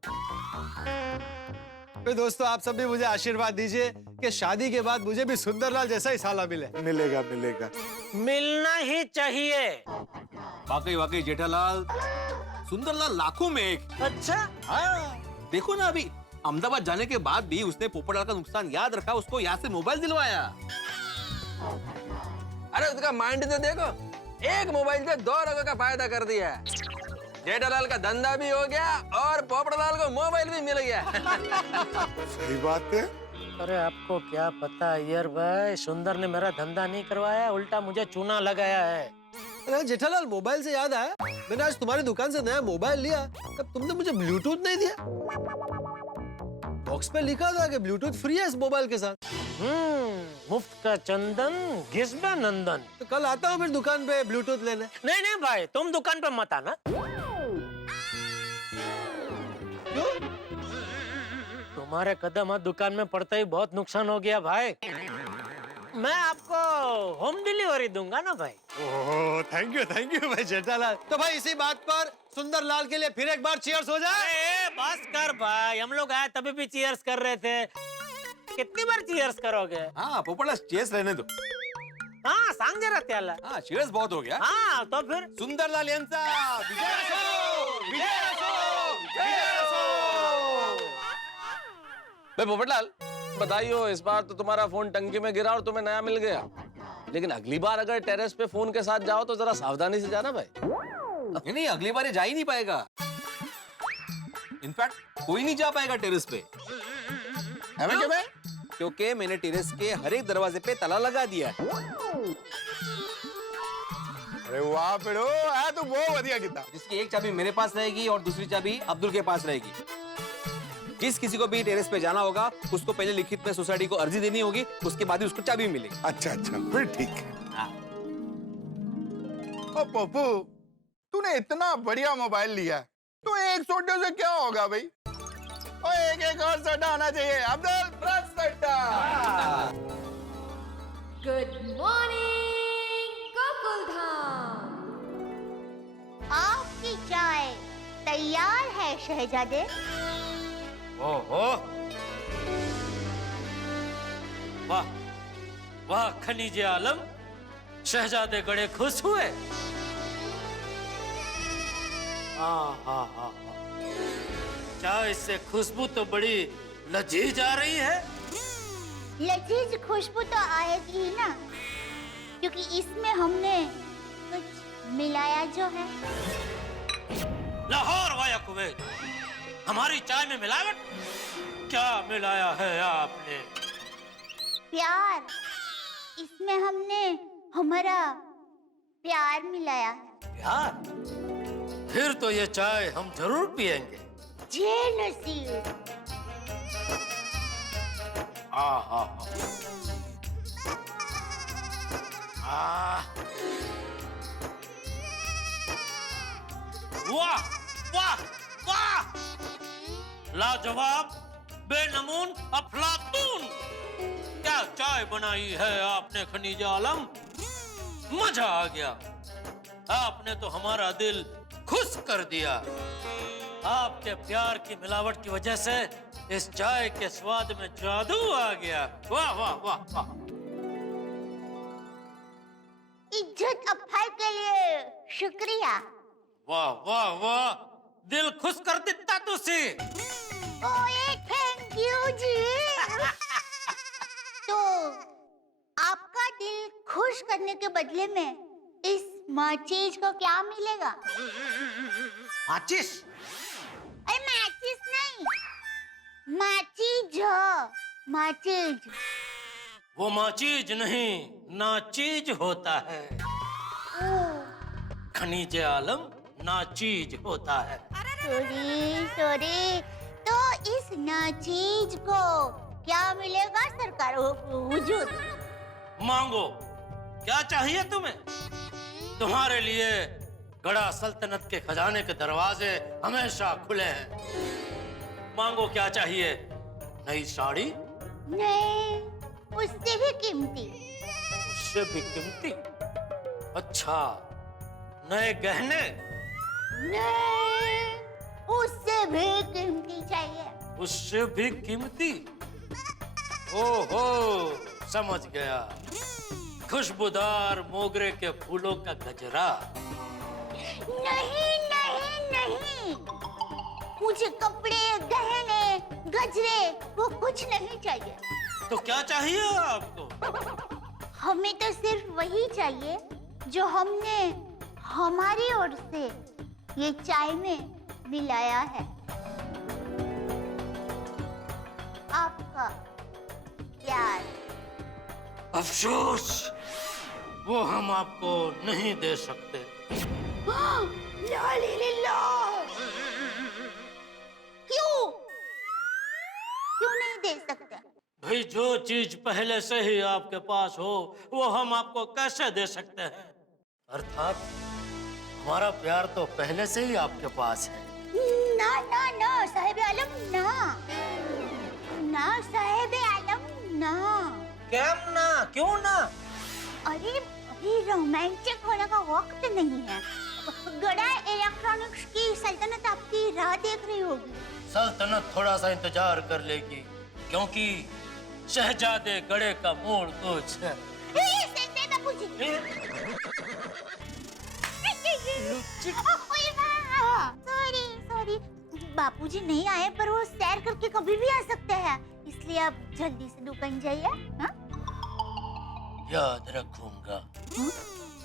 तो दोस्तों, आप सब भी मुझे आशीर्वाद दीजिए कि शादी के बाद मुझे भी सुंदरलाल जैसा ही साला मिले। मिलेगा मिलेगा। मिलना ही चाहिए। वाकई वाकई जेठालाल, सुंदरलाल लाखों में एक। अच्छा, हाँ, देखो ना, अभी अहमदाबाद जाने के बाद भी उसने पोपटलाल का नुकसान याद रखा, उसको यहाँ से मोबाइल दिलवाया। अरे उसका माइंड तो देखो, एक मोबाइल से 2 लोगों का फायदा कर दिया है। जेठालाल का धंधा भी हो गया और पोपटलाल को मोबाइल भी मिल गया। सही बात है। अरे आपको क्या पता अय्यर भाई, सुंदर ने मेरा धंधा नहीं करवाया, उल्टा मुझे चूना लगाया है। अरे जेठालाल, मोबाइल से याद आया, मैंने आज तुम्हारी दुकान से नया मोबाइल लिया, तब तुमने मुझे ब्लूटूथ नहीं दिया। बॉक्स पे लिखा था कि ब्लूटूथ फ्री है इस मोबाइल के साथ। मुफ्त का चंदन घिसबे नंदन। तो कल आता हूँ फिर दुकान पे ब्लूटूथ लेने। नहीं नहीं भाई, तुम दुकान पे मत आना। तुम्हारे कदम दुकान में पड़ते ही बहुत नुकसान हो गया भाई। मैं आपको होम डिलीवरी दूंगा ना भाई। ओह, थैंक यू भाई जेठालाल। तो भाई इसी बात पर सुंदरलाल के लिए फिर एक बार चीयर्स हो जाए। बस कर भाई, हम लोग आए तभी भी चीयर्स कर रहे थे। कितनी बार चीयर्स करोगे? हाँ पोपटलाल, चीयर्स रहने दो। हाँ, सांग जरा त्याला। हाँ, चीयर्स बहुत हो गया। हाँ, तो फिर सुंदरलाल यांचा विजय असो, विजय असो, विजय असो। भाई पोपटलाल, बताइयो, इस बार तो तुम्हारा फोन टंकी में गिरा और तुम्हें नया मिल गया, लेकिन अगली बार अगर टेरेस पे फोन के साथ जाओ तो जरा सावधानी से जाना भाई। नहीं, अगली बार ये जा ही नहीं पाएगा। इनफैक्ट कोई नहीं जा पाएगा टेरेस पे। क्योंकि मैंने टेरेस के हर एक दरवाजे पे ताला लगा दिया है। अरे वाह पेड़ो, आ तो बहुत बढ़िया किया। जिसकी एक चाबी मेरे पास रहेगी और दूसरी चाबी अब्दुल के पास रहेगी। जिस किसी को भी टेरेस पे जाना होगा, उसको पहले लिखित में सोसाइटी को अर्जी देनी होगी, उसके बाद ही उसको चाबी मिलेगी। अच्छा, फिर ठीक है। हाँ। ओ पप्पू, तूने इतना बढ़िया मोबाइल लिया है, तो एक सोटे से क्या होगा भाई? और एक और सोटा आना चाहिए। अब्दुल, फ्रेश सोटा। Good morning Gokuldham. आपकी चाय तैयार है शहजादे। ओहो, वाह वाह खनीजे आलम, शहजादे बड़े खुश हुए। हाँ, चाय से खुशबू तो बड़ी लजीज आ रही है। लजीज खुशबू तो आएगी ही ना, क्योंकि इसमें हमने कुछ मिलाया जो है। लाहौर वाया कुवैत, हमारी चाय में मिलावट? क्या मिलाया है आपने? प्यार, इसमें हमने हमारा प्यार मिलाया है। प्यार? फिर तो ये चाय हम जरूर पिएंगे। जे नसीब। वाह वाह वाह, लाजवाब, बेनमून, अफलातून। क्या चाय बनाई है आपने खनीजा आलम, मजा आ गया। आपने तो हमारा दिल खुश कर दिया। आपके प्यार की मिलावट की वजह से इस चाय के स्वाद में जादू आ गया। वाह वाह वाह वाह। इज्जत अफाई के लिए शुक्रिया। वाह वाह वाह, दिल खुश कर देता तुसी। ओए थैंक यू जी। तो आपका दिल खुश करने के बदले में इस माचिस को क्या मिलेगा? माचिस? अरे माचिस नहीं, माचिस, माचिस। वो माचीज नहीं, नाचीज होता है। खनीजे आलम नाचीज होता है। सॉरी। तो इस नाचीज को क्या मिलेगा सरकार हुजूर? मांगो, क्या चाहिए तुम्हें? तुम्हारे लिए गड़ा सल्तनत के खजाने के दरवाजे हमेशा खुले हैं। मांगो क्या चाहिए? नई साड़ी? नहीं, उससे भी कीमती। उससे भी कीमती? अच्छा, नए गहने? नहीं, उससे भी कीमती चाहिए। उससे भी कीमती? ओहो, समझ गया। खुशबूदार मोगरे के फूलों का गजरा? नहीं नहीं नहीं, मुझे कपड़े, गहने, गजरे वो कुछ नहीं चाहिए। तो क्या चाहिए आपको? हमें तो सिर्फ वही चाहिए जो हमने हमारी ओर से ये चाय में मिलाया है। आपका प्यार। अफसोस, वो हम आपको नहीं दे सकते। ला ली ली ला। क्यों? क्यों नहीं दे सकते? भाई, जो चीज पहले से ही आपके पास हो वो हम आपको कैसे दे सकते हैं? अर्थात हमारा प्यार तो पहले से ही आपके पास है। ना ना ना साहिब आलम ना, ना साहिब आलम ना। क्या ना? क्यों ना? अरे अभी रोमांटिक होने का वक्त नहीं है। गड़ा इलेक्ट्रॉनिक्स की सल्तनत आपकी राह देख रही होगी। सल्तनत थोड़ा सा इंतजार कर लेगी, क्योंकि शहजादे गड़े का मूड कुछ है। सॉरी सॉरी, बापूजी नहीं आए पर वो सैर करके कभी भी आ सकते हैं, इसलिए आप जल्दी से दुकान जाइए। हाँ? याद रखूंगा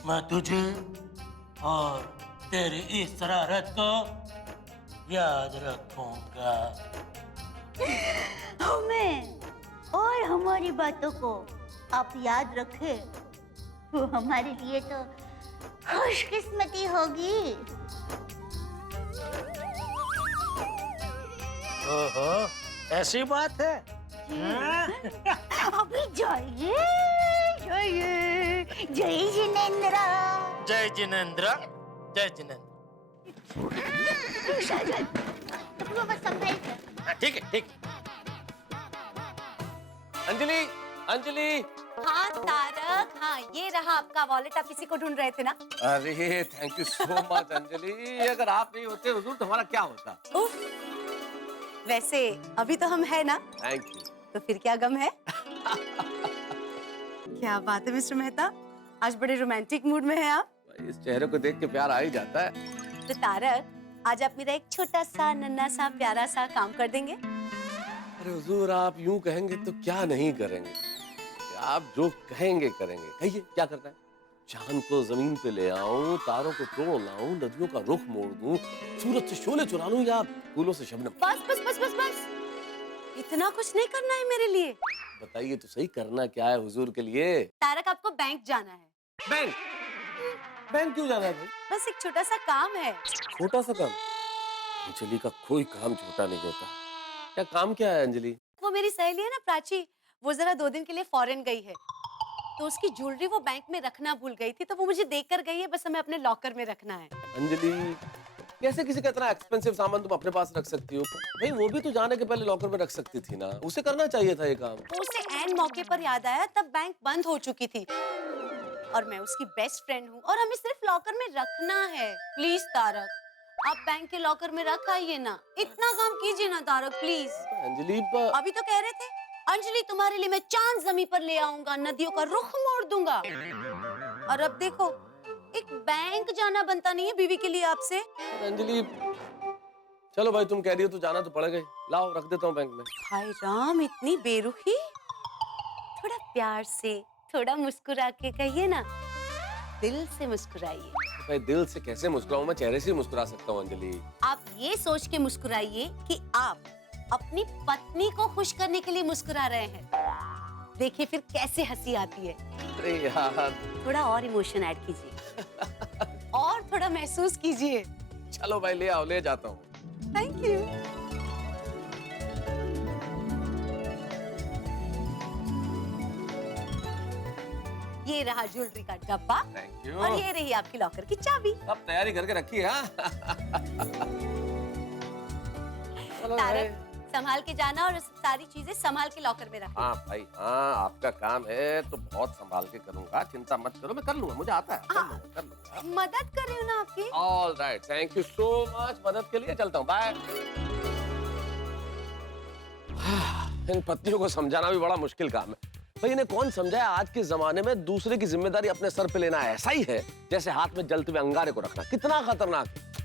मैं तुझे और तेरी इस शरारत को याद रखूंगा। हमें और हमारी बातों को आप याद रखें, वो हमारे लिए तो खुशकिस्मती होगी। ओहो, ऐसी बात है? अभी जाइए जाइए। जय जिनेंद्र। जय जिनेंद्र, जय जिनेंद्र। ठीक है, ठीक है। अंजलि, अंजलि। हाँ तारक, हाँ ये रहा आपका वॉलेट। आप किसी को ढूंढ रहे थे ना? अरे thank you so much Anjali, अगर आप नहीं होते हुजूर तो हमारा क्या होता? उफ, वैसे अभी तो हम है ना। Thank you. तो फिर क्या गम है? क्या बात है मिस्टर मेहता, आज बड़े रोमांटिक मूड में हैं आप। इस चेहरे को देख के प्यार आ ही जाता है। तो तारक, आज आप मेरा एक छोटा सा नन्हा सा प्यारा सा काम कर देंगे? अरे हुजूर, आप यूं कहेंगे तो क्या नहीं करेंगे। आप जो कहेंगे करेंगे। कहिए क्या करना है? चांद को जमीन पे ले आऊं, तारों को तोड़ लाऊं, नदियों का रुख मोड़ दूं, सूरज से शोले चुरा लूं या फूलों से शबनम? बस बस बस बस बस, इतना कुछ नहीं करना है मेरे लिए। बताइए तो सही, करना क्या है हुजूर के लिए? तारक, आपको बैंक जाना है। बैंक? बैंक क्यों जाना है भाई? बस एक छोटा सा काम है। छोटा सा काम? अंजलि का कोई काम छोटा नहीं होता। क्या काम क्या है अंजलि? वो मेरी सहेली है ना प्राची, वो जरा 2 दिन के लिए फॉरेन गई है, तो उसकी ज्वेलरी वो बैंक में रखना भूल गई थी, तो वो मुझे देख कर गई है। बस हमें अपने लॉकर में रखना है। अंजलि, कैसे किसी का इतना एक्सपेंसिव सामान तुम अपने पास रख सकती हो? भाई वो भी तो जाने के पहले लॉकर में रख सकती थी ना, उसे करना चाहिए था ये काम। वो उसे ऐन मौके पर याद आया, तब बैंक बंद हो चुकी थी, और मैं उसकी बेस्ट फ्रेंड हूँ, और हमें सिर्फ लॉकर में रखना है। प्लीज तारक, आप बैंक के लॉकर में रख आइए ना, इतना काम कीजिए ना तारक प्लीज। अंजलि अभी तो कह रहे थे अंजलि तुम्हारे लिए मैं चांद जमीन पर ले आऊंगा, नदियों का रुख मोड़ दूंगा, और अब देखो एक बैंक जाना बनता नहीं है बीवी के लिए आपसे। अंजलि चलो भाई, तुम कह रही हो तो जाना तो पड़ेगा। लाओ रख देता हूँ बैंक में। हाय राम, इतनी बेरुखी। थोड़ा प्यार से, थोड़ा मुस्कुरा के कहिए ना, दिल से मुस्कुराइए। भाई दिल से कैसे मुस्कुराऊं? मैं चेहरे से मुस्कुरा सकता हूँ अंजलि। आप ये सोच के मुस्कुराइए कि आप अपनी पत्नी को खुश करने के लिए मुस्कुरा रहे हैं। देखिए फिर कैसे हंसी आती है। अरे यार, थोड़ा और इमोशन ऐड कीजिए और थोड़ा महसूस कीजिए। चलो भाई ले आओ, ले जाता हूँ। Thank you. ये रहा ज्वेलरी का डब्बा थैंक यू। और ये रही आपकी लॉकर की चाबी। अब तैयारी करके रखी है। तारक, संभाल के जाना और सारी चीजें संभाल के लॉकर में रखना। हाँ भाई हाँ, आपका काम है तो बहुत संभाल के करूंगा, चिंता मत करो, मैं कर लूंगा, मुझे आता है, कर लूंगा। मदद कर रही हूँ ना आपकी। All right, thank you so much मदद के लिए, चलता हूँ, बाय। इन पत्नियों को समझाना भी बड़ा मुश्किल काम है भाई। इन्हें कौन समझाए आज के जमाने में दूसरे की जिम्मेदारी अपने सर पे लेना ऐसा ही है जैसे हाथ में जलते हुए अंगारे को रखना, कितना खतरनाक है।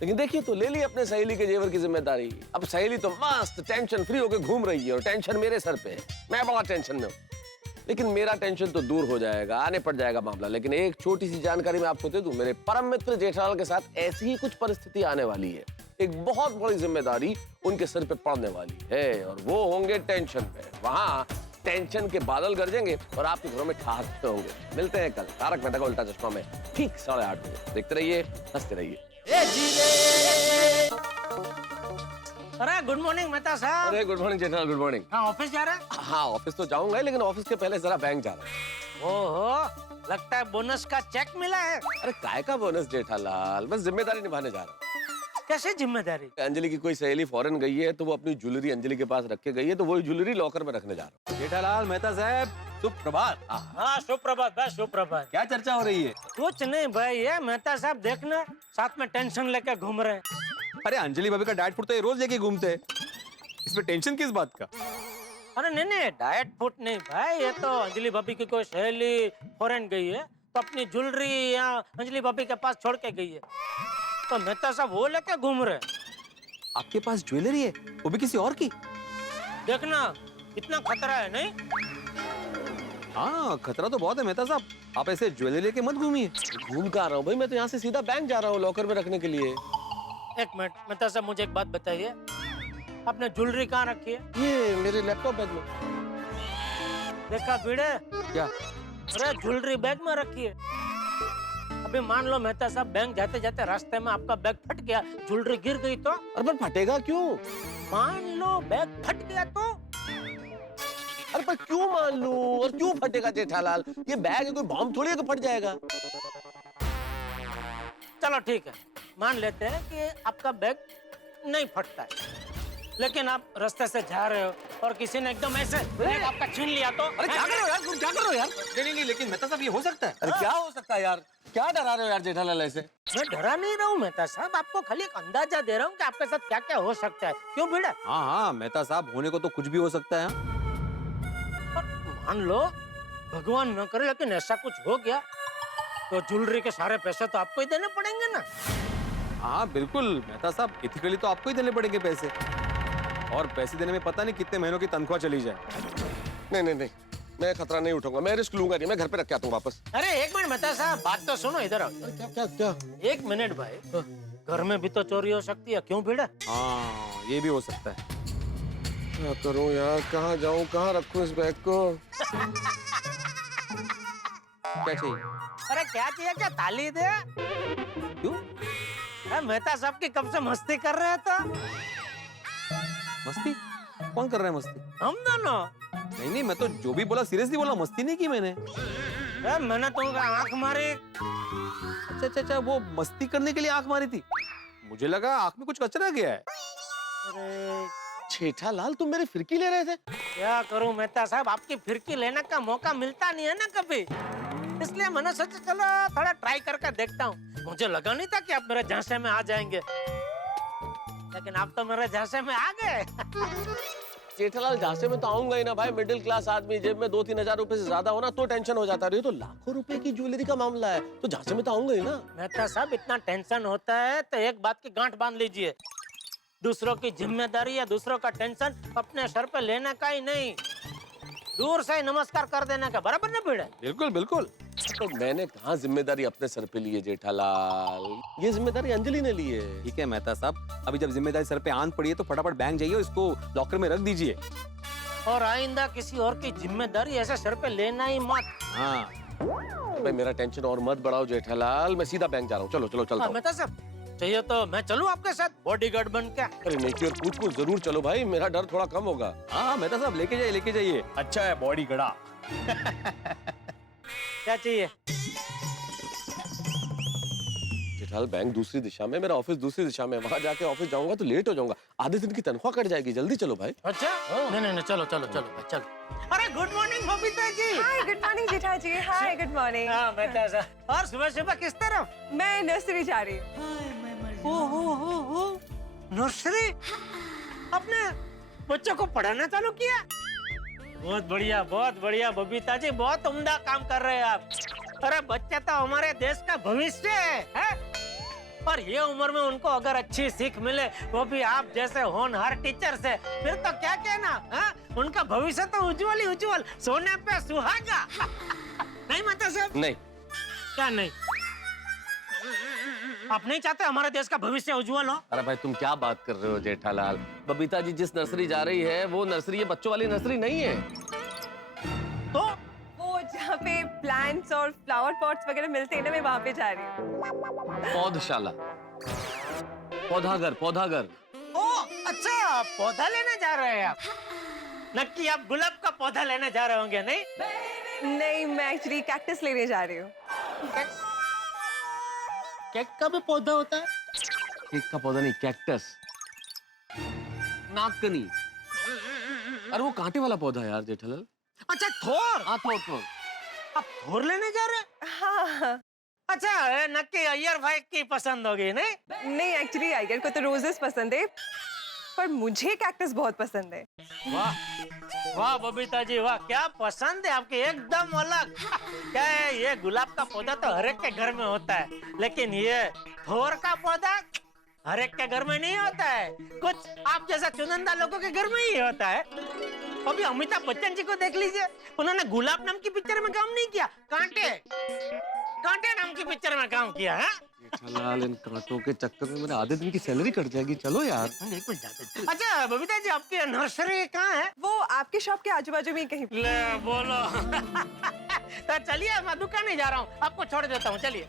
लेकिन देखिए तो ले ली अपने सहेली के जेवर की जिम्मेदारी। अब सहेली तो मस्त टेंशन फ्री होकर घूम रही है और टेंशन मेरे सर पे है, मैं बड़ा टेंशन में हूँ। लेकिन मेरा टेंशन तो दूर हो जाएगा, आने पड़ जाएगा मामला। लेकिन एक छोटी सी जानकारी मैं आपको दे दूं, मेरे परम मित्र जेठालाल के साथ ऐसी ही कुछ परिस्थिति आने वाली है। एक बहुत बड़ी जिम्मेदारी उनके सिर पे पड़ने वाली है और वो होंगे टेंशन में। वहां टेंशन के बादल गरजेंगे और आपके घरों में ठहाके होंगे। मिलते हैं कल तारक मेहता का उल्टा चश्मा में ठीक 8:30 बजे। देखते रहिए, हंसते रहिए। अरे गुड मॉर्निंग मेहता साहब। अरे good morning Jethalal, good morning. हाँ ऑफिस जा रहा है? हाँ ऑफिस तो जाऊंगा लेकिन ऑफिस के पहले जरा बैंक जा रहा हूँ। ओहो, लगता है बोनस का चेक मिला है। अरे काय का बोनस जेठालाल, बस जिम्मेदारी निभाने जा रहा हूँ। कैसे जिम्मेदारी? अंजलि की कोई सहेली फॉरेन गई है तो वो अपनी ज्वेलरी अंजलि के पास रख के गई है, तो वही ज्वेलरी लॉकर में रखने जा रहा हूँ। जेठालाल मेहता साहब, सुप्रभात। हाँ सुप्रभात भाई, सुप्रभात। क्या चर्चा हो रही है? कुछ नहीं भाई, ये मेहता साहब देखना साथ में टेंशन लेके घूम रहे हैं। अरे अंजलि भाभी का डाइट फूड तो ये रोज लेके घूमते हैं, इसमें टेंशन किस बात का? अरे नहीं डाइट फूड नहीं भाई, ये तो अंजलि भाभी की कोई सहेली फॉरेन गई है तो अपनी ज्वेलरी यहाँ अंजलि भाभी के पास छोड़ के गई है, तो मेहता साहब वो लेके घूम रहे। आपके पास ज्वेलरी है, वो भी किसी और की? देखना कितना खतरा है नहीं? हाँ खतरा तो बहुत है मेहता साहब, आप ऐसे ज्वेलरी लेके मत घूमिए। घूम कर आ रहा हूँ भाई, मैं तो यहाँ से सीधा बैंक जा रहा हूँ लॉकर में रखने के लिए। एक मिनट मेहता साहब, मुझे एक बात बताइए, आपने ज्वेलरी कहाँ रखी है? ये मेरे लैपटॉप बैग में। देखा भिड़े? क्या? अरे ज्वेलरी बैग में रखी है। अभी मान लो मेहता साहब बैंक जाते जाते रास्ते में आपका बैग फट गया, ज्वेलरी गिर गई तो? अरे पर फटेगा क्यों? मान लो बैग फट गया तो? अरे पर क्यों मान लूं और क्यों फटेगा जेठालाल? ये बैग है, कोई बॉम्ब थोड़ी है कि फट जाएगा। चलो ठीक है, मान लेते हैं कि आपका बैग नहीं फटता है, लेकिन आप रास्ते से जा रहे हो और किसी ने एकदम ऐसे बैग आपका छीन लिया तो? अरे क्या कर रहे हो यार, तुम क्या कर रहे हो यार? नहीं लेकिन मेहता साहब ये हो सकता है। अरे क्या हो सकता है यार, क्या डरा रहे हो यार जेठालाल ऐसे? मैं डरा नहीं रहा हूँ मेहता साहब, आपको खाली एक अंदाजा दे रहा हूँ कि आपके साथ क्या क्या हो सकता है। क्यों भिड़ा? हाँ मेहता साहब, होने को तो कुछ भी हो सकता है। मान लो भगवान न करे लेकिन ऐसा कुछ हो गया तो ज्वेलरी के सारे पैसे तो आपको ही देने पड़ेंगे ना? हाँ बिल्कुल मेहता साहब, एथिकली तो आपको ही देने पड़ेंगे पैसे, और पैसे देने में पता नहीं कितने महीनों की तनख्वाह चली जाए। नहीं मैं खतरा नहीं उठाऊंगा, मैं रिस्क लूंगा नहीं, मैं घर पे रख के आता हूँ वापस। अरे एक मिनट मेहता साहब, बात तो सुनो, इधर आओ। क्या? एक मिनट भाई, घर में भी तो चोरी हो सकती है, क्यों भिड़ा? हाँ ये भी हो सकता है। क्या करूं यार, कहाँ जाऊं, कहाँ रखूं इस बैग को? क्या चाहिए? अरे क्या चाहिए, क्या ताली दे? क्यों? अरे मेहता साहब की कब से मस्ती कर रहे हैं तो? मस्ती? कौन कर रहा है मस्ती? हम दोनों। नहीं मैं तो जो भी बोला सीरियसली बोला, मस्ती नहीं की मैंने। मैंने तुमको आंख मारी। अच्छा वो मस्ती करने के लिए आंख मारी थी, मुझे लगा आंख में कुछ कचरा गया है। अरे जेठालाल तुम मेरी फिरकी ले रहे थे? क्या करूं मेहता साहब, आपकी फिरकी लेने का मौका मिलता नहीं है ना कभी, इसलिए मैंने सोचा चलो थोड़ा ट्राई करके देखता हूँ। मुझे लगा नहीं था कि आप मेरे झांसे में आ जाएंगे, लेकिन आप तो मेरे झांसे में आ गए। जेठालाल झांसे में तो आऊंगा ही ना भाई, मिडिल क्लास आदमी, जेब में 2-3 हजार रुपए से ज्यादा होना तो टेंशन हो जाता है, तो लाखों रुपए की ज्वेलरी का मामला है तो झांसे में तो आऊंगा ही ना। मेहता साहब इतना टेंशन होता है तो एक बात की गांठ बांध लीजिए, दूसरों की जिम्मेदारी या दूसरों का टेंशन अपने सर पे लेने का ही नहीं, दूर से ही नमस्कार कर देने का, बराबर ना भिड़े? बिल्कुल बिल्कुल। तो मैंने कहाँ जिम्मेदारी अपने सर पे ली है जेठालाल, ये जिम्मेदारी अंजलि ने ली है। ठीक है मेहता साहब, अभी जब जिम्मेदारी सर पे आन पड़ी है तो फटाफट बैंक जाइए, इसको लॉकर में रख दीजिए। और आइंदा किसी और की जिम्मेदारी ऐसे सर पे लेना ही मत। हाँ भाई मेरा टेंशन और मत बढ़ाओ जेठालाल, मैं सीधा बैंक जा रहा हूँ, चलो चलता हूँ। मेहता साहब चाहिए तो मैं चलूं आपके साथ बॉडीगार्ड बन के? अरे नेकी और पूछ को जरूर चलो भाई, मेरा डर थोड़ा कम होगा। हाँ मेहता साहब लेके जाइए। अच्छा है बॉडी गड़ा। क्या चाहिए? जेठालाल बैंक दूसरी दिशा में, मेरा ऑफिस दूसरी दिशा में, वहां जाके ऑफिस जाऊंगा तो लेट हो जाऊंगा, आधे दिन की तनख्वाह कट जाएगी, जल्दी चलो भाई। अच्छा नहीं नहीं नहीं, चलो चलो चलो भाई चलो। अरे good morning Babita ji. Hi good morning Jetha ji. Hi good morning. हाँ बेटा सा। और सुबह सुबह किस तरफ? मैं नर्सरी जा रही हूँ। हो नर्सरी? अपने बच्चों को पढ़ाना चालू किया? बहुत बढ़िया बबीता जी, बहुत उम्दा काम कर रहे हैं आप। अरे बच्चे तो हमारे देश का भविष्य है? और ये उम्र में उनको अगर अच्छी सीख मिले, वो भी आप जैसे होनहार टीचर से, फिर तो क्या कहना है? उनका भविष्य तो उज्जवल ही उज्जवल, सोने पे सुहागा। नहीं माता साहब? नहीं। क्या नहीं? आप नहीं चाहते हमारे देश का भविष्य उज्जवल हो? अरे भाई तुम क्या बात कर रहे हो जेठालाल? बबीता जी जिस नर्सरी जा रही है वो नर्सरी, ये बच्चों वाली नर्सरी नहीं है। तो वो जहाँ पे प्लांट्स और फ्लावर पॉट्स वगैरह मिलते हैं ना, मैं वहाँ पे जा रही हूँ। पौधशाला, पौधाघर। ओ अच्छा, पौधा लेने जा रहे हैं आप? नक्की आप गुलाब का पौधा लेने जा रहे होंगे नहीं? नहीं, मैं एक्चुअली कैक्टस लेने जा रही हूँ। केक का भी पौधा होता है? केक का पौधा नहीं, कैक्टस, नागकनी। अरे वो कांटे वाला पौधा है यार जेठालाल। अच्छा थोर। हाँ थोर। आप थोर लेने जा रहे हैं? हाँ। अच्छा नक्की अय्यर भाई की पसंद होगी नहीं? नहीं, एक्चुअली अय्यर को तो रोजेस पसंद है, पर मुझे कैक्टस बहुत पसंद है। वाह बबीता जी वाह, क्या पसंद है आपकी, एकदम अलग। क्या है, ये गुलाब का पौधा तो हर एक के घर में होता है, लेकिन ये थोर का पौधा हर एक के घर में नहीं होता है, कुछ आप जैसा चुनिंदा लोगों के घर में ही होता है। अभी अमिताभ बच्चन जी को देख लीजिए, उन्होंने गुलाब नाम की पिक्चर में काम नहीं किया, कांटे नाम की पिक्चर में काम किया है। जेठालाल इन कांटों के चक्कर में मेरे आधे दिन की सैलरी कट जाएगी, चलो यार। अच्छा बबीता जी, आपकी नर्सरी कहाँ है? वो आपके शॉप के आजू बाजू में कहीं। ले बोलो। तो चलिए मैं दुकान ही जा रहा हूँ, आपको छोड़ देता हूँ, चलिए।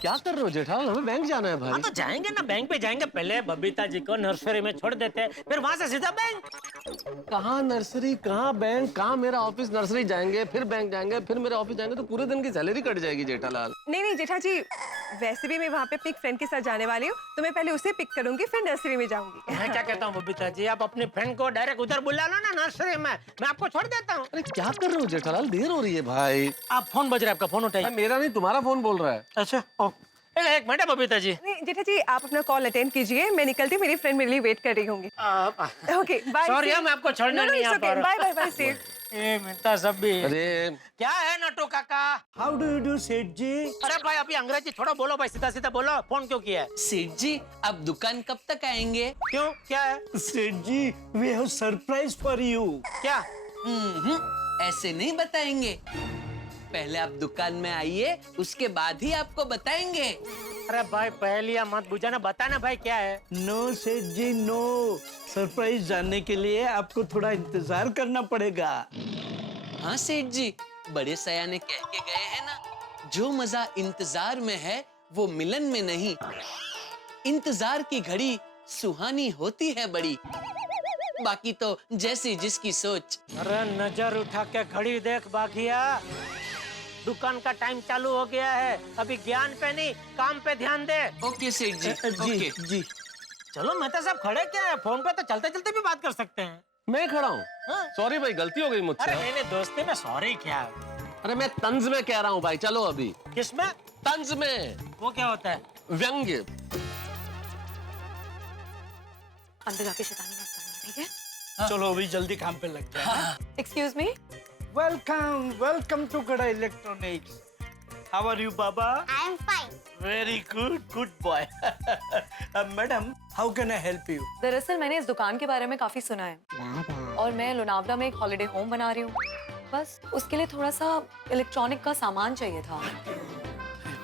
क्या कर रहे हो जेठालाल? हमें बैंक जाना है भाई। हाँ तो जाएंगे ना, बैंक पे जाएंगे, पहले बबीता जी को नर्सरी में छोड़ देते हैं, फिर वहाँ से सीधा बैंक। कहाँ नर्सरी, कहाँ बैंक, कहाँ मेरा ऑफिस? नर्सरी जाएंगे, फिर बैंक जाएंगे, फिर मेरे ऑफिस जाएंगे, तो पूरे दिन की सैलरी कट जाएगी जेठालाल। नहीं जेठा जी, वैसे भी मैं वहाँ पे अपनी फ्रेंड के साथ जाने वाली हूँ, तो मैं पहले उसे पिक करूंगी, फिर नर्सरी में जाऊंगी। मैं क्या कहता हूँ बबीता जी, आप अपने फ्रेंड को डायरेक्ट उधर बुला लो ना नर्सरी में, मैं आपको छोड़ देता हूँ। अरे क्या कर रहे हो जेठालाल, देर हो रही है भाई। आप फोन बज रहा है, आपका फोन उठाइए। मेरा नहीं, तुम्हारा फोन बोल रहा है। अच्छा एक मिनट बबीता जी। नहीं जेठा जी, आप अपना कॉल अटेंड कीजिए, मैं निकलती हूँ, मेरी फ्रेंड मेरे लिए वेट कर रही होंगी। Okay bye. सॉरी मैं आपको छोड़ने नहीं आ पा रहा। Bye bye bye safe. ए मिलता सब भी। अरे क्या है नटू काका? हाउ डू यू डू सेठ जी? अरे भाई अभी अंग्रेजी छोड़ो, बोलो भाई, सीधा सीधा बोलो, फोन क्यों किया है? सेठ जी आप दुकान कब तक आएंगे? क्यों, क्या है? सेठ जी we have surprise for you. क्या? ऐसे नहीं बताएंगे, पहले आप दुकान में आइए, उसके बाद ही आपको बताएंगे। अरे भाई पहलिया मत बुझाना, बताना भाई क्या है? नो सेठ जी नो, सरप्राइज जानने के लिए आपको थोड़ा इंतजार करना पड़ेगा। हाँ सेठ जी, बड़े सयाने कह के गए हैं ना, जो मजा इंतजार में है वो मिलन में नहीं। इंतजार की घड़ी सुहानी होती है बड़ी, बाकी तो जैसी जिसकी सोच। अरे नजर उठा के घड़ी देख बाघिया, दुकान का टाइम चालू हो गया है, अभी ज्ञान पे नहीं काम पे ध्यान दे। ओके सेठ जी। जी जी। चलो मेहता साहब खड़े क्या है, फोन पे तो चलते चलते भी बात कर सकते हैं। मैं खड़ा हूँ? सॉरी भाई, गलती हो गई मुझसे। अरे नहीं दोस्ती में सॉरी क्या? अरे मैं तंज में कह रहा हूँ भाई, चलो अभी। किसमें? तंज में। वो क्या होता है? व्यंग्य। अंदर जाके शैतानी मत करना, ठीक है? चलो अभी जल्दी काम पे लग जाए। Excuse me. Welcome welcome to Gada electronics. How are you बाबा? I am fine. Very good, good boy. Madam how can I help you? दरअसल मैंने इस दुकान के बारे में काफी सुना है और मैं लोनावला में एक हॉलिडे होम बना रही हूँ, बस उसके लिए थोड़ा सा इलेक्ट्रॉनिक का सामान चाहिए था।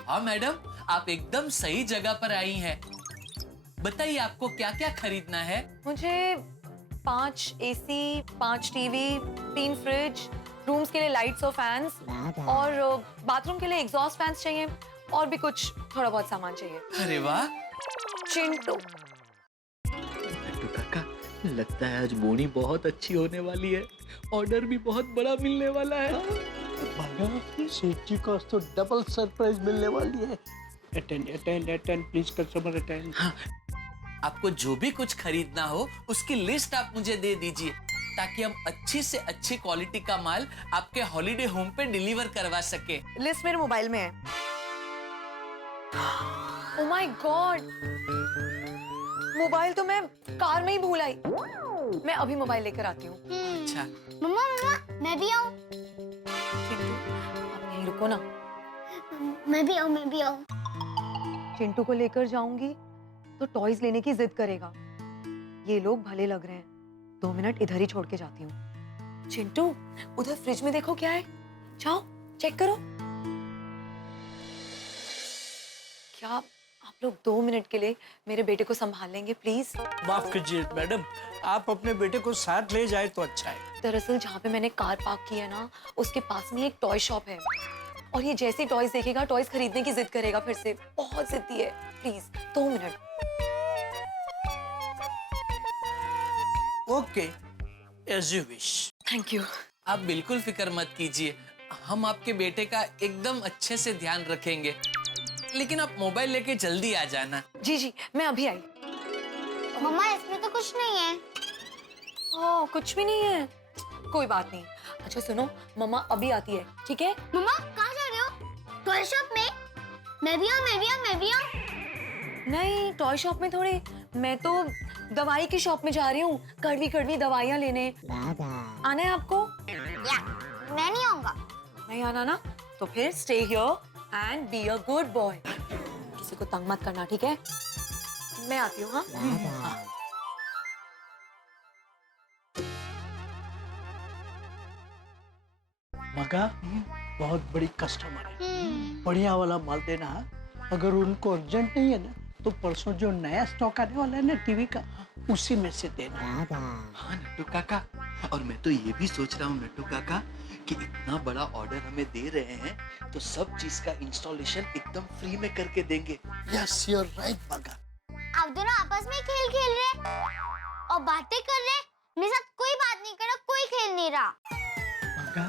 हाँ मैडम, आप एकदम सही जगह पर आई हैं। बताइए आपको क्या क्या खरीदना है? मुझे 5 AC, 5 टीवी, 3 फ्रिज, रूम्स के लिए लाइट्स और फैंस, और बाथरूम के लिए एग्जॉस्ट फैंस चाहिए, और भी कुछ थोड़ा बहुत सामान चाहिए। अरे वाह चिंटू। काका लगता है आज बोनी बहुत अच्छी होने वाली है, ऑर्डर भी बहुत बड़ा मिलने वाला है। सेठ जी को तो डबल सरप्राइज मिलने वाली है। Attend attend attend please customer attend. हाँ, आपको जो भी कुछ खरीदना हो उसकी लिस्ट आप मुझे दे दीजिए ताकि हम अच्छी से अच्छी क्वालिटी का माल आपके हॉलिडे होम पे डिलीवर करवा सके। लिस्ट मेरे मोबाइल में है। ओह माय गॉड, मोबाइल तो मैं कार में ही भूल आई। मैं अभी मोबाइल लेकर आती हूँ। अच्छा मम्मा मम्मा मैं भी आऊँ। चिंटू आप यहीं रुको ना। मैं भी आऊँ। चिंटू को लेकर जाऊंगी तो टॉयज लेने की जिद करेगा। ये लोग भले लग रहे हैं, 2 मिनट इधर ही छोड़ के जाती हूँ। चिंटू उधर फ्रिज में देखो क्या है, जाओ चेक करो। क्या आप लोग 2 मिनट के लिए मेरे बेटे को संभाल लेंगे प्लीज? माफ कीजिए मैडम, आप अपने बेटे को साथ ले जाए तो अच्छा है। दरअसल जहाँ पे मैंने कार पार्क की है ना, उसके पास में एक टॉय शॉप है और ये जैसे ही टॉयज देखेगा टॉयज खरीदने की जिद करेगा फिर से। बहुत जिद्दी है। Please 2 minute. Okay, as you wish. Thank you. आप बिल्कुल फिक्र मत कीजिए, हम आपके बेटे का एकदम अच्छे से ध्यान रखेंगे। लेकिन आप मोबाइल लेके जल्दी आ जाना। जी जी मैं अभी आई। मम्मा इसमें तो कुछ नहीं है। ओह कुछ भी नहीं है, कोई बात नहीं। अच्छा सुनो, मम्मा अभी आती है, ठीक है? मम्मा कहाँ जा रहे हो? टॉय शॉप में? मैं भी आऊँ। नहीं टॉय शॉप में थोड़ी, मैं तो दवाई की शॉप में जा रही हूँ, कड़वी कड़वी दवाइयाँ लेने। आना है आपको? मैं नहीं आऊंगा। नहीं आना ना? तो फिर stay here and be a good boy. किसी को तंग मत करना, ठीक है? मैं आती हूँ। हाँ मगा बहुत बड़ी कस्टमर है, बढ़िया वाला माल देना। अगर उनको अर्जेंट नहीं है ना तो परसों जो नया स्टॉक आने वाला है ना टीवी का, उसी में से देना। हाँ नट्टू काका, और मैं तो ये भी सोच रहा हूँ नट्टू काका कि इतना बड़ा ऑर्डर हमें दे रहे हैं तो सब चीज का इंस्टॉलेशन एकदम फ्री में करके देंगे। यस यू आर राइट मगा। आप दोनों आपस में खेल खेल रहे और बातें कर रहे। मेरे साथ कोई बात नहीं कर रहा, कोई खेल नहीं रहा। मगा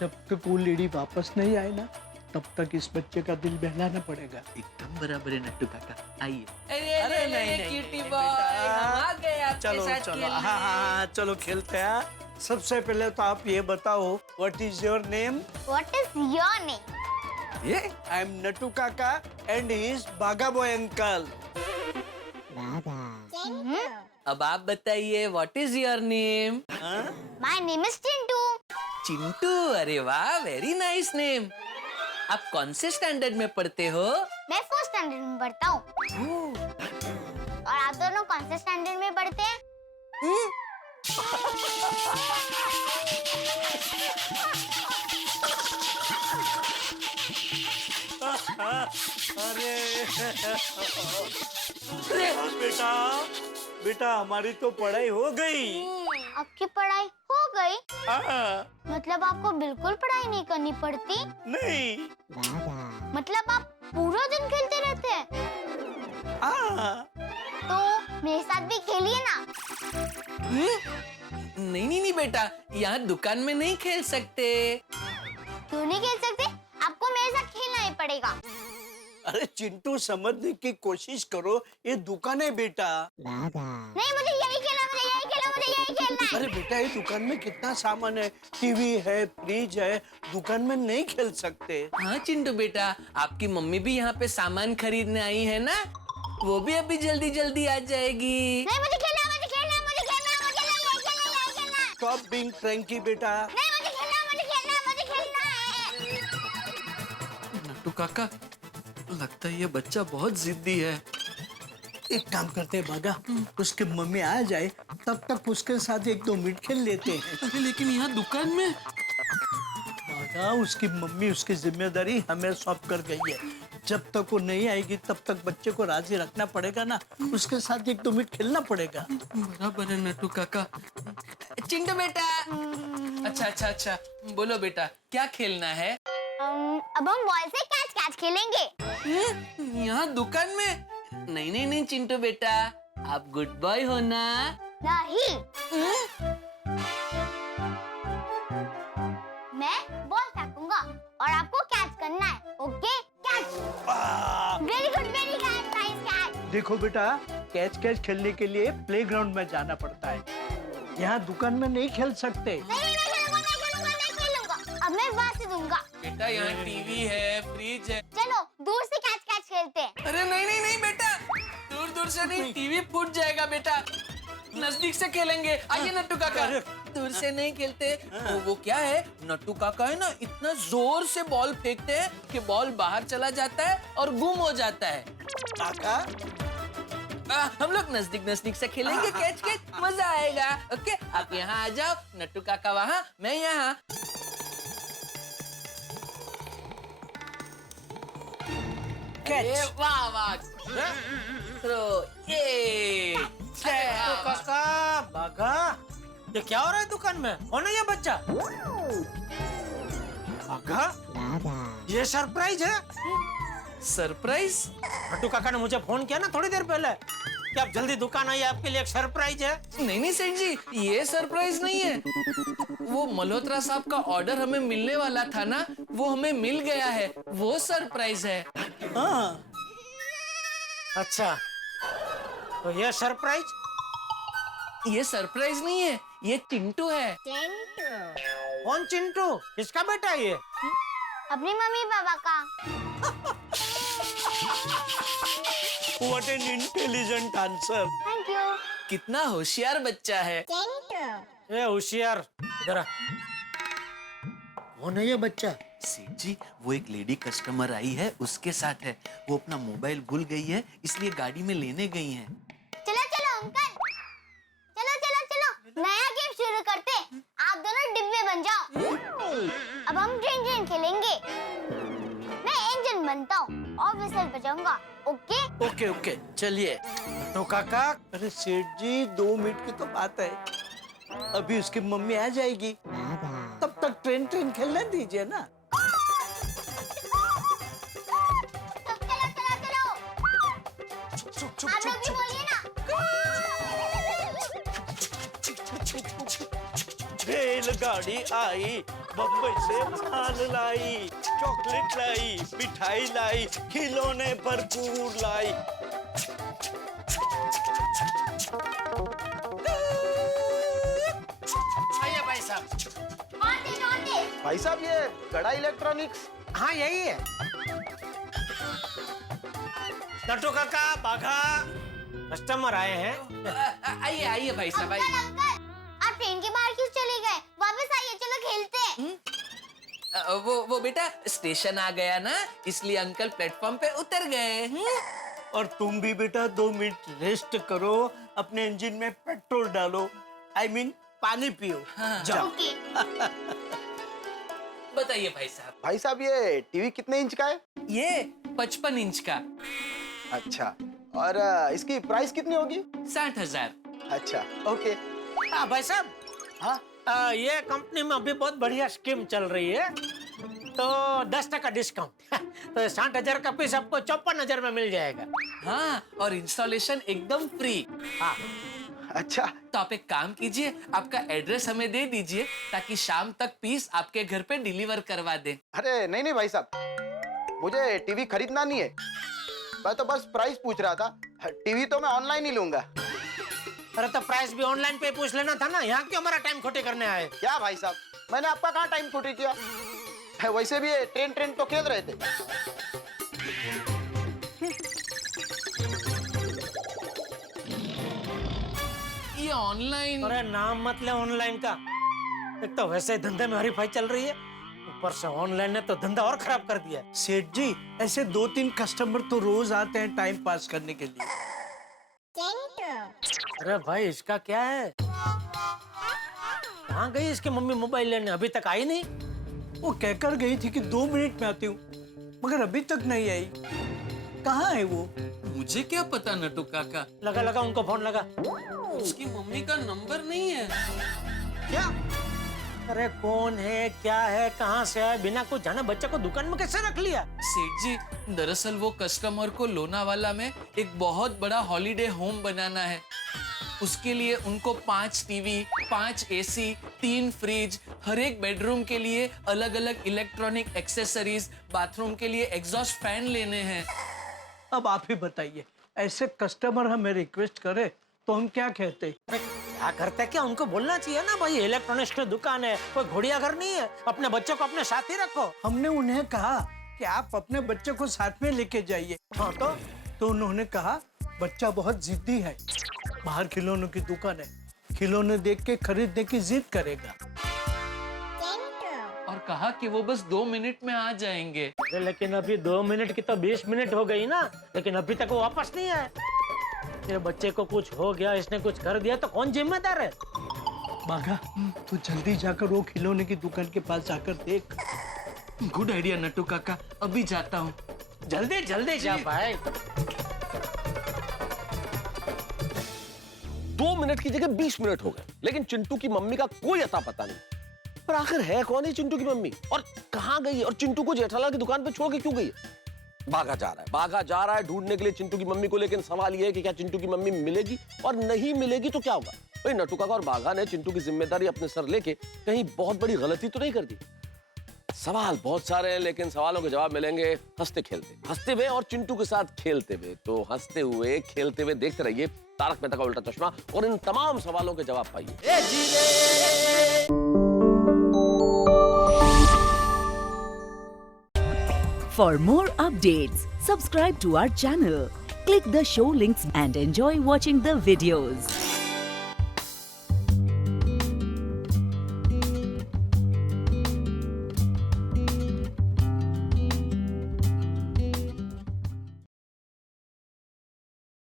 जब तक वो लेडी वापस नहीं आए ना तब तक इस बच्चे का दिल बहलाना पड़ेगा। एकदम बराबर है नट्टू काका, आइए। अरे नहीं क्यूटी बॉय, हम आ गए आपके चलो साथ चलो, खेलने। हाँ चलो खेलते हैं। सबसे पहले तो आप ये बताओ, what is your name? What is your name? ये आई एम नट्टू काका एंड ही इज बागा बॉय अंकल। अब आप बताइए what is your name? My name is Chintu. Chintu, अरे वाह, वेरी नाइस नेम। आप कौन से स्टैंडर्ड में पढ़ते हो? मैं 4th स्टैंडर्ड में पढ़ता हूँ। और आप दोनों कौन से स्टैंडर्ड में पढ़ते हैं? बेटा बेटा हमारी तो पढ़ाई हो गई। आपकी पढ़ाई हो गई? हाँ। मतलब आपको बिल्कुल पढ़ाई नहीं करनी पड़ती? नहीं। मतलब आप पूरा दिन खेलते रहते हैं? हाँ। तो मेरे साथ भी खेलिए ना। नहीं बेटा, यहाँ दुकान में नहीं खेल सकते। क्यों नहीं खेल सकते? आपको मेरे साथ खेलना ही पड़ेगा। अरे चिंटू समझने की कोशिश करो, ये दुकान है बेटा। नहीं मुझे यही खेलना, मुझे यही खेलना, मुझे यही खेलना है। अरे बेटा ये दुकान में कितना सामान है, टीवी है, फ्रिज है, दुकान में नहीं खेल सकते। हाँ चिंटू बेटा, आपकी मम्मी भी यहाँ पे सामान खरीदने आई है ना, वो भी अभी जल्दी जल्दी आ जाएगी। नहीं मुझे खेलना, मुझे खेलना, मुझे खेलना, मुझे खेलना, यही खेलना, यही खेलना। स्टॉप बीइंग फ्रैंकी बेटा। नहीं मुझे खेलना, मुझे खेलना, मुझे खेलना है। नट्टू काका, लगता है ये बच्चा बहुत जिद्दी है। एक काम करते हैं बागा, उसके मम्मी आ जाए तब तक उसके साथ 1-2 मिनट खेल लेते हैं। अरे लेकिन यहाँ दुकान में बागा, उसकी मम्मी उसकी जिम्मेदारी हमें सौंप कर गई है। जब तक वो नहीं आएगी तब तक बच्चे को राजी रखना पड़ेगा ना, उसके साथ 1-2 मिनट खेलना पड़ेगा। बराबर है नट्टू काका। चिंटू बेटा, अच्छा, बोलो बेटा क्या खेलना है? अब हम बॉल से कैच कैच खेलेंगे। यहाँ दुकान में? नहीं चिंटू बेटा, आप गुड बॉय हो ना? नहीं। मैं बॉल फेंकूंगा देखो बेटा, कैच कैच खेलने के लिए प्लेग्राउंड में जाना पड़ता है, यहाँ दुकान में नहीं खेल सकते। नहीं खेलूंगा। अब मैं वहाँ से दूंगा। बेटा यहाँ टीवी है, फ्रिज है। चलो दूर से कैच कैच खेलते हैं। अरे नहीं नहीं नहीं बेटा, दूर दूर से नहीं, टीवी फूट जाएगा बेटा, नजदीक से खेलेंगे। आइए नट्टू काका। दूर से नहीं खेलते। वो क्या है, नट्टू काका है ना, इतना जोर से बॉल फेंकते हैं कि बॉल बाहर चला जाता है और गुम हो जाता है। काका हम लोग नजदीक नजदीक से खेलेंगे कैच कैच, मजा आएगा। ओके, आप यहाँ आ जाओ, नट्टू काका वहाँ, मैं यहाँ। कैच। वाह वाह, थ्रो, ये काका बागा, ये क्या हो रहा है दुकान में? कौन है ये बच्चा? बागा, ये सरप्राइज है। सरप्राइज? नट्टू काका ने मुझे फोन किया ना थोड़ी देर पहले कि आप जल्दी दुकान आइए, आपके लिए एक सरप्राइज है। नहीं नहीं सेठ जी, ये सरप्राइज नहीं है। वो मल्होत्रा साहब का ऑर्डर हमें मिलने वाला था ना, वो हमें मिल गया है, वो सरप्राइज है। हाँ। अच्छा, तो ये सरप्राइज? ये सरप्राइज नहीं है, ये चिंटू है। कौन चिंटू? किसका बेटा है ये? अपनी मम्मी पापा का। What an intelligent answer. Thank you. कितना होशियार बच्चा है। ये होशियार, इधर आ। कौन है ये बच्चा? सेठ जी, वो एक लेडी कस्टमर आई है, उसके साथ है। वो अपना मोबाइल भूल गई है, इसलिए गाड़ी में लेने गई हैं। चलो चलो अंकल, चलो नया गेम शुरू करते। आप दोनों डिब्बे बन जाओ। अब हम ट्रेन ट्रेन खेलेंगे। मैं इंजन बनता हूँ और विसल बजाऊंगा। ओके ओके ओके, चलिए। तो काका, अरे सेठ जी, 2 मिनट की तो बात है, अभी उसकी मम्मी आ जाएगी, तब तक ट्रेन ट्रेन खेलने दीजिए ना। आप लोग भी बोलिए ना। रेलगाड़ी आई, बम्बई से माल लाई, चॉकलेट लाई, मिठाई लाई, खिलौने भरपूर लाई। आइए भाई साहब। कौन थे? भाई साहब, ये गड़ा इलेक्ट्रॉनिक्स। हाँ यही है। नट्टू काका, बाघा, कस्टमर आए हैं। आइए आइए भाई साहब, आइए। अंकल, आप ट्रेन के बाहर क्यों चले गए? वापस आइए, चलो खेलते हैं। वो बेटा स्टेशन आ गया ना, इसलिए अंकल प्लेटफॉर्म पे उतर गए। और तुम भी बेटा 2 मिनट रेस्ट करो, अपने इंजन में पेट्रोल डालो, I mean, पानी पियो। हाँ। जाओ। बताइए भाई साहब। भाई साहब, ये टीवी कितने इंच का है? ये 55 इंच का। अच्छा, और इसकी प्राइस कितनी होगी? 60,000। अच्छा, ओके। हाँ भाई साहब, हाँ, ये कंपनी में अभी बहुत बढ़िया स्कीम चल रही है, तो 10% डिस्काउंट। तो 60,000 का पीस आपको 54,000 में मिल जाएगा। हाँ, और इंस्टॉलेशन एकदम फ्री। हाँ। अच्छा, तो आप एक काम कीजिए, आपका एड्रेस हमें दे दीजिए ताकि शाम तक पीस आपके घर पे डिलीवर करवा दें। अरे नहीं नहीं भाई साहब, मुझे टीवी खरीदना नहीं है, मैं तो बस प्राइस पूछ रहा था। टीवी तो मैं ऑनलाइन ही लूंगा। अरे तो प्राइस भी ऑनलाइन पे पूछ लेना था ना, यहाँ क्यों हमारा टाइम खोटे करने आए? क्या भाई साहब, मैंने आपका कहाँ टाइम खोटी किया? वैसे भी ये ट्रेन ट्रेन तो खेल रहे थे। ये ऑनलाइन? अरे नाम मत ले ऑनलाइन का, एक तो वैसे ही धंधे में हरीफाई चल रही है, ऊपर से ऑनलाइन ने तो धंधा और खराब कर दिया। सेठ जी, ऐसे 2-3 कस्टमर तो रोज आते हैं टाइम पास करने के लिए। अरे भाई, इसका क्या है? कहाँ गई इसकी मम्मी मोबाइल लेने? अभी तक आई नहीं। वो कहकर गई थी कि 2 मिनट में आती हूँ, मगर अभी तक नहीं आई। कहाँ है वो? मुझे क्या पता नट्टू काका। लगा लगा उनको फोन लगा। उसकी मम्मी का नंबर नहीं है। क्या? अरे कौन है, क्या है, कहाँ से है, बिना कुछ जाने बच्चे को दुकान में कैसे रख लिया? सेठ जी, दरअसल वो कस्टमर को लोनावाला में एक बहुत बड़ा हॉलीडे होम बनाना है। उसके लिए उनको 5 टीवी, 5 एसी, 3 फ्रिज, हर एक बेडरूम के लिए अलग अलग इलेक्ट्रॉनिक एक्सेसरीज, बाथरूम के लिए एग्जॉस्ट फैन लेने हैं। अब आप ही बताइए, ऐसे कस्टमर हमें रिक्वेस्ट करे तो हम क्या कहते? क्या करते क्या? उनको बोलना चाहिए ना भाई इलेक्ट्रॉनिक्स की दुकान है, कोई घोड़िया घर नहीं है, अपने बच्चे को अपने साथ ही रखो। हमने उन्हें कहा कि आप अपने बच्चे को साथ में लेके जाइए। हाँ तो उन्होंने कहा बच्चा बहुत जिद्दी है, बाहर खिलौनों की दुकान है, खिलौने देख के खरीदने की जिद करेगा। और कहा कि वो बस 2 मिनट में आ जाएंगे। लेकिन अभी 2 मिनट की तो 20 मिनट हो गई ना, लेकिन अभी तक वो वापस नहीं आए। तेरे बच्चे को कुछ हो गया, इसने कुछ कर दिया तो कौन जिम्मेदार है? बाघा तू जल्दी जाकर वो खिलौने की दुकान के पास जाकर देख। गुड आइडिया नट्टू काका, अभी जाता हूँ। जल्दी जल्दी जा भाई। 2 मिनट की जगह 20 मिनट हो गए, लेकिन चिंटू की मम्मी का कोई अता पता नहीं। पर आखिर है कौन है चिंटू की मम्मी, और कहाँ गई है, और चिंटू को जेठालाल की दुकान पे छोड़ के क्यों गई है? भागा जा रहा है ढूंढने के लिए चिंटू की मम्मी को, लेकिन सवाल यह है कि क्या चिंटू की मम्मी मिलेगी, और नहीं मिलेगी तो क्या होगा? भाई नट्टू काका और बाघा ने चिंटू की जिम्मेदारी अपने सर लेके कहीं बहुत बड़ी गलती तो नहीं कर दी? सवाल बहुत सारे हैं, लेकिन सवालों के जवाब मिलेंगे हंसते हुए और चिंटू के साथ खेलते हुए। तो हंसते हुए खेलते हुए देखते रहिए तारक मेहता का उल्टा चश्मा, और इन तमाम सवालों के जवाब पाइए। For more updates, subscribe to our channel, click the show links and enjoy watching the videos.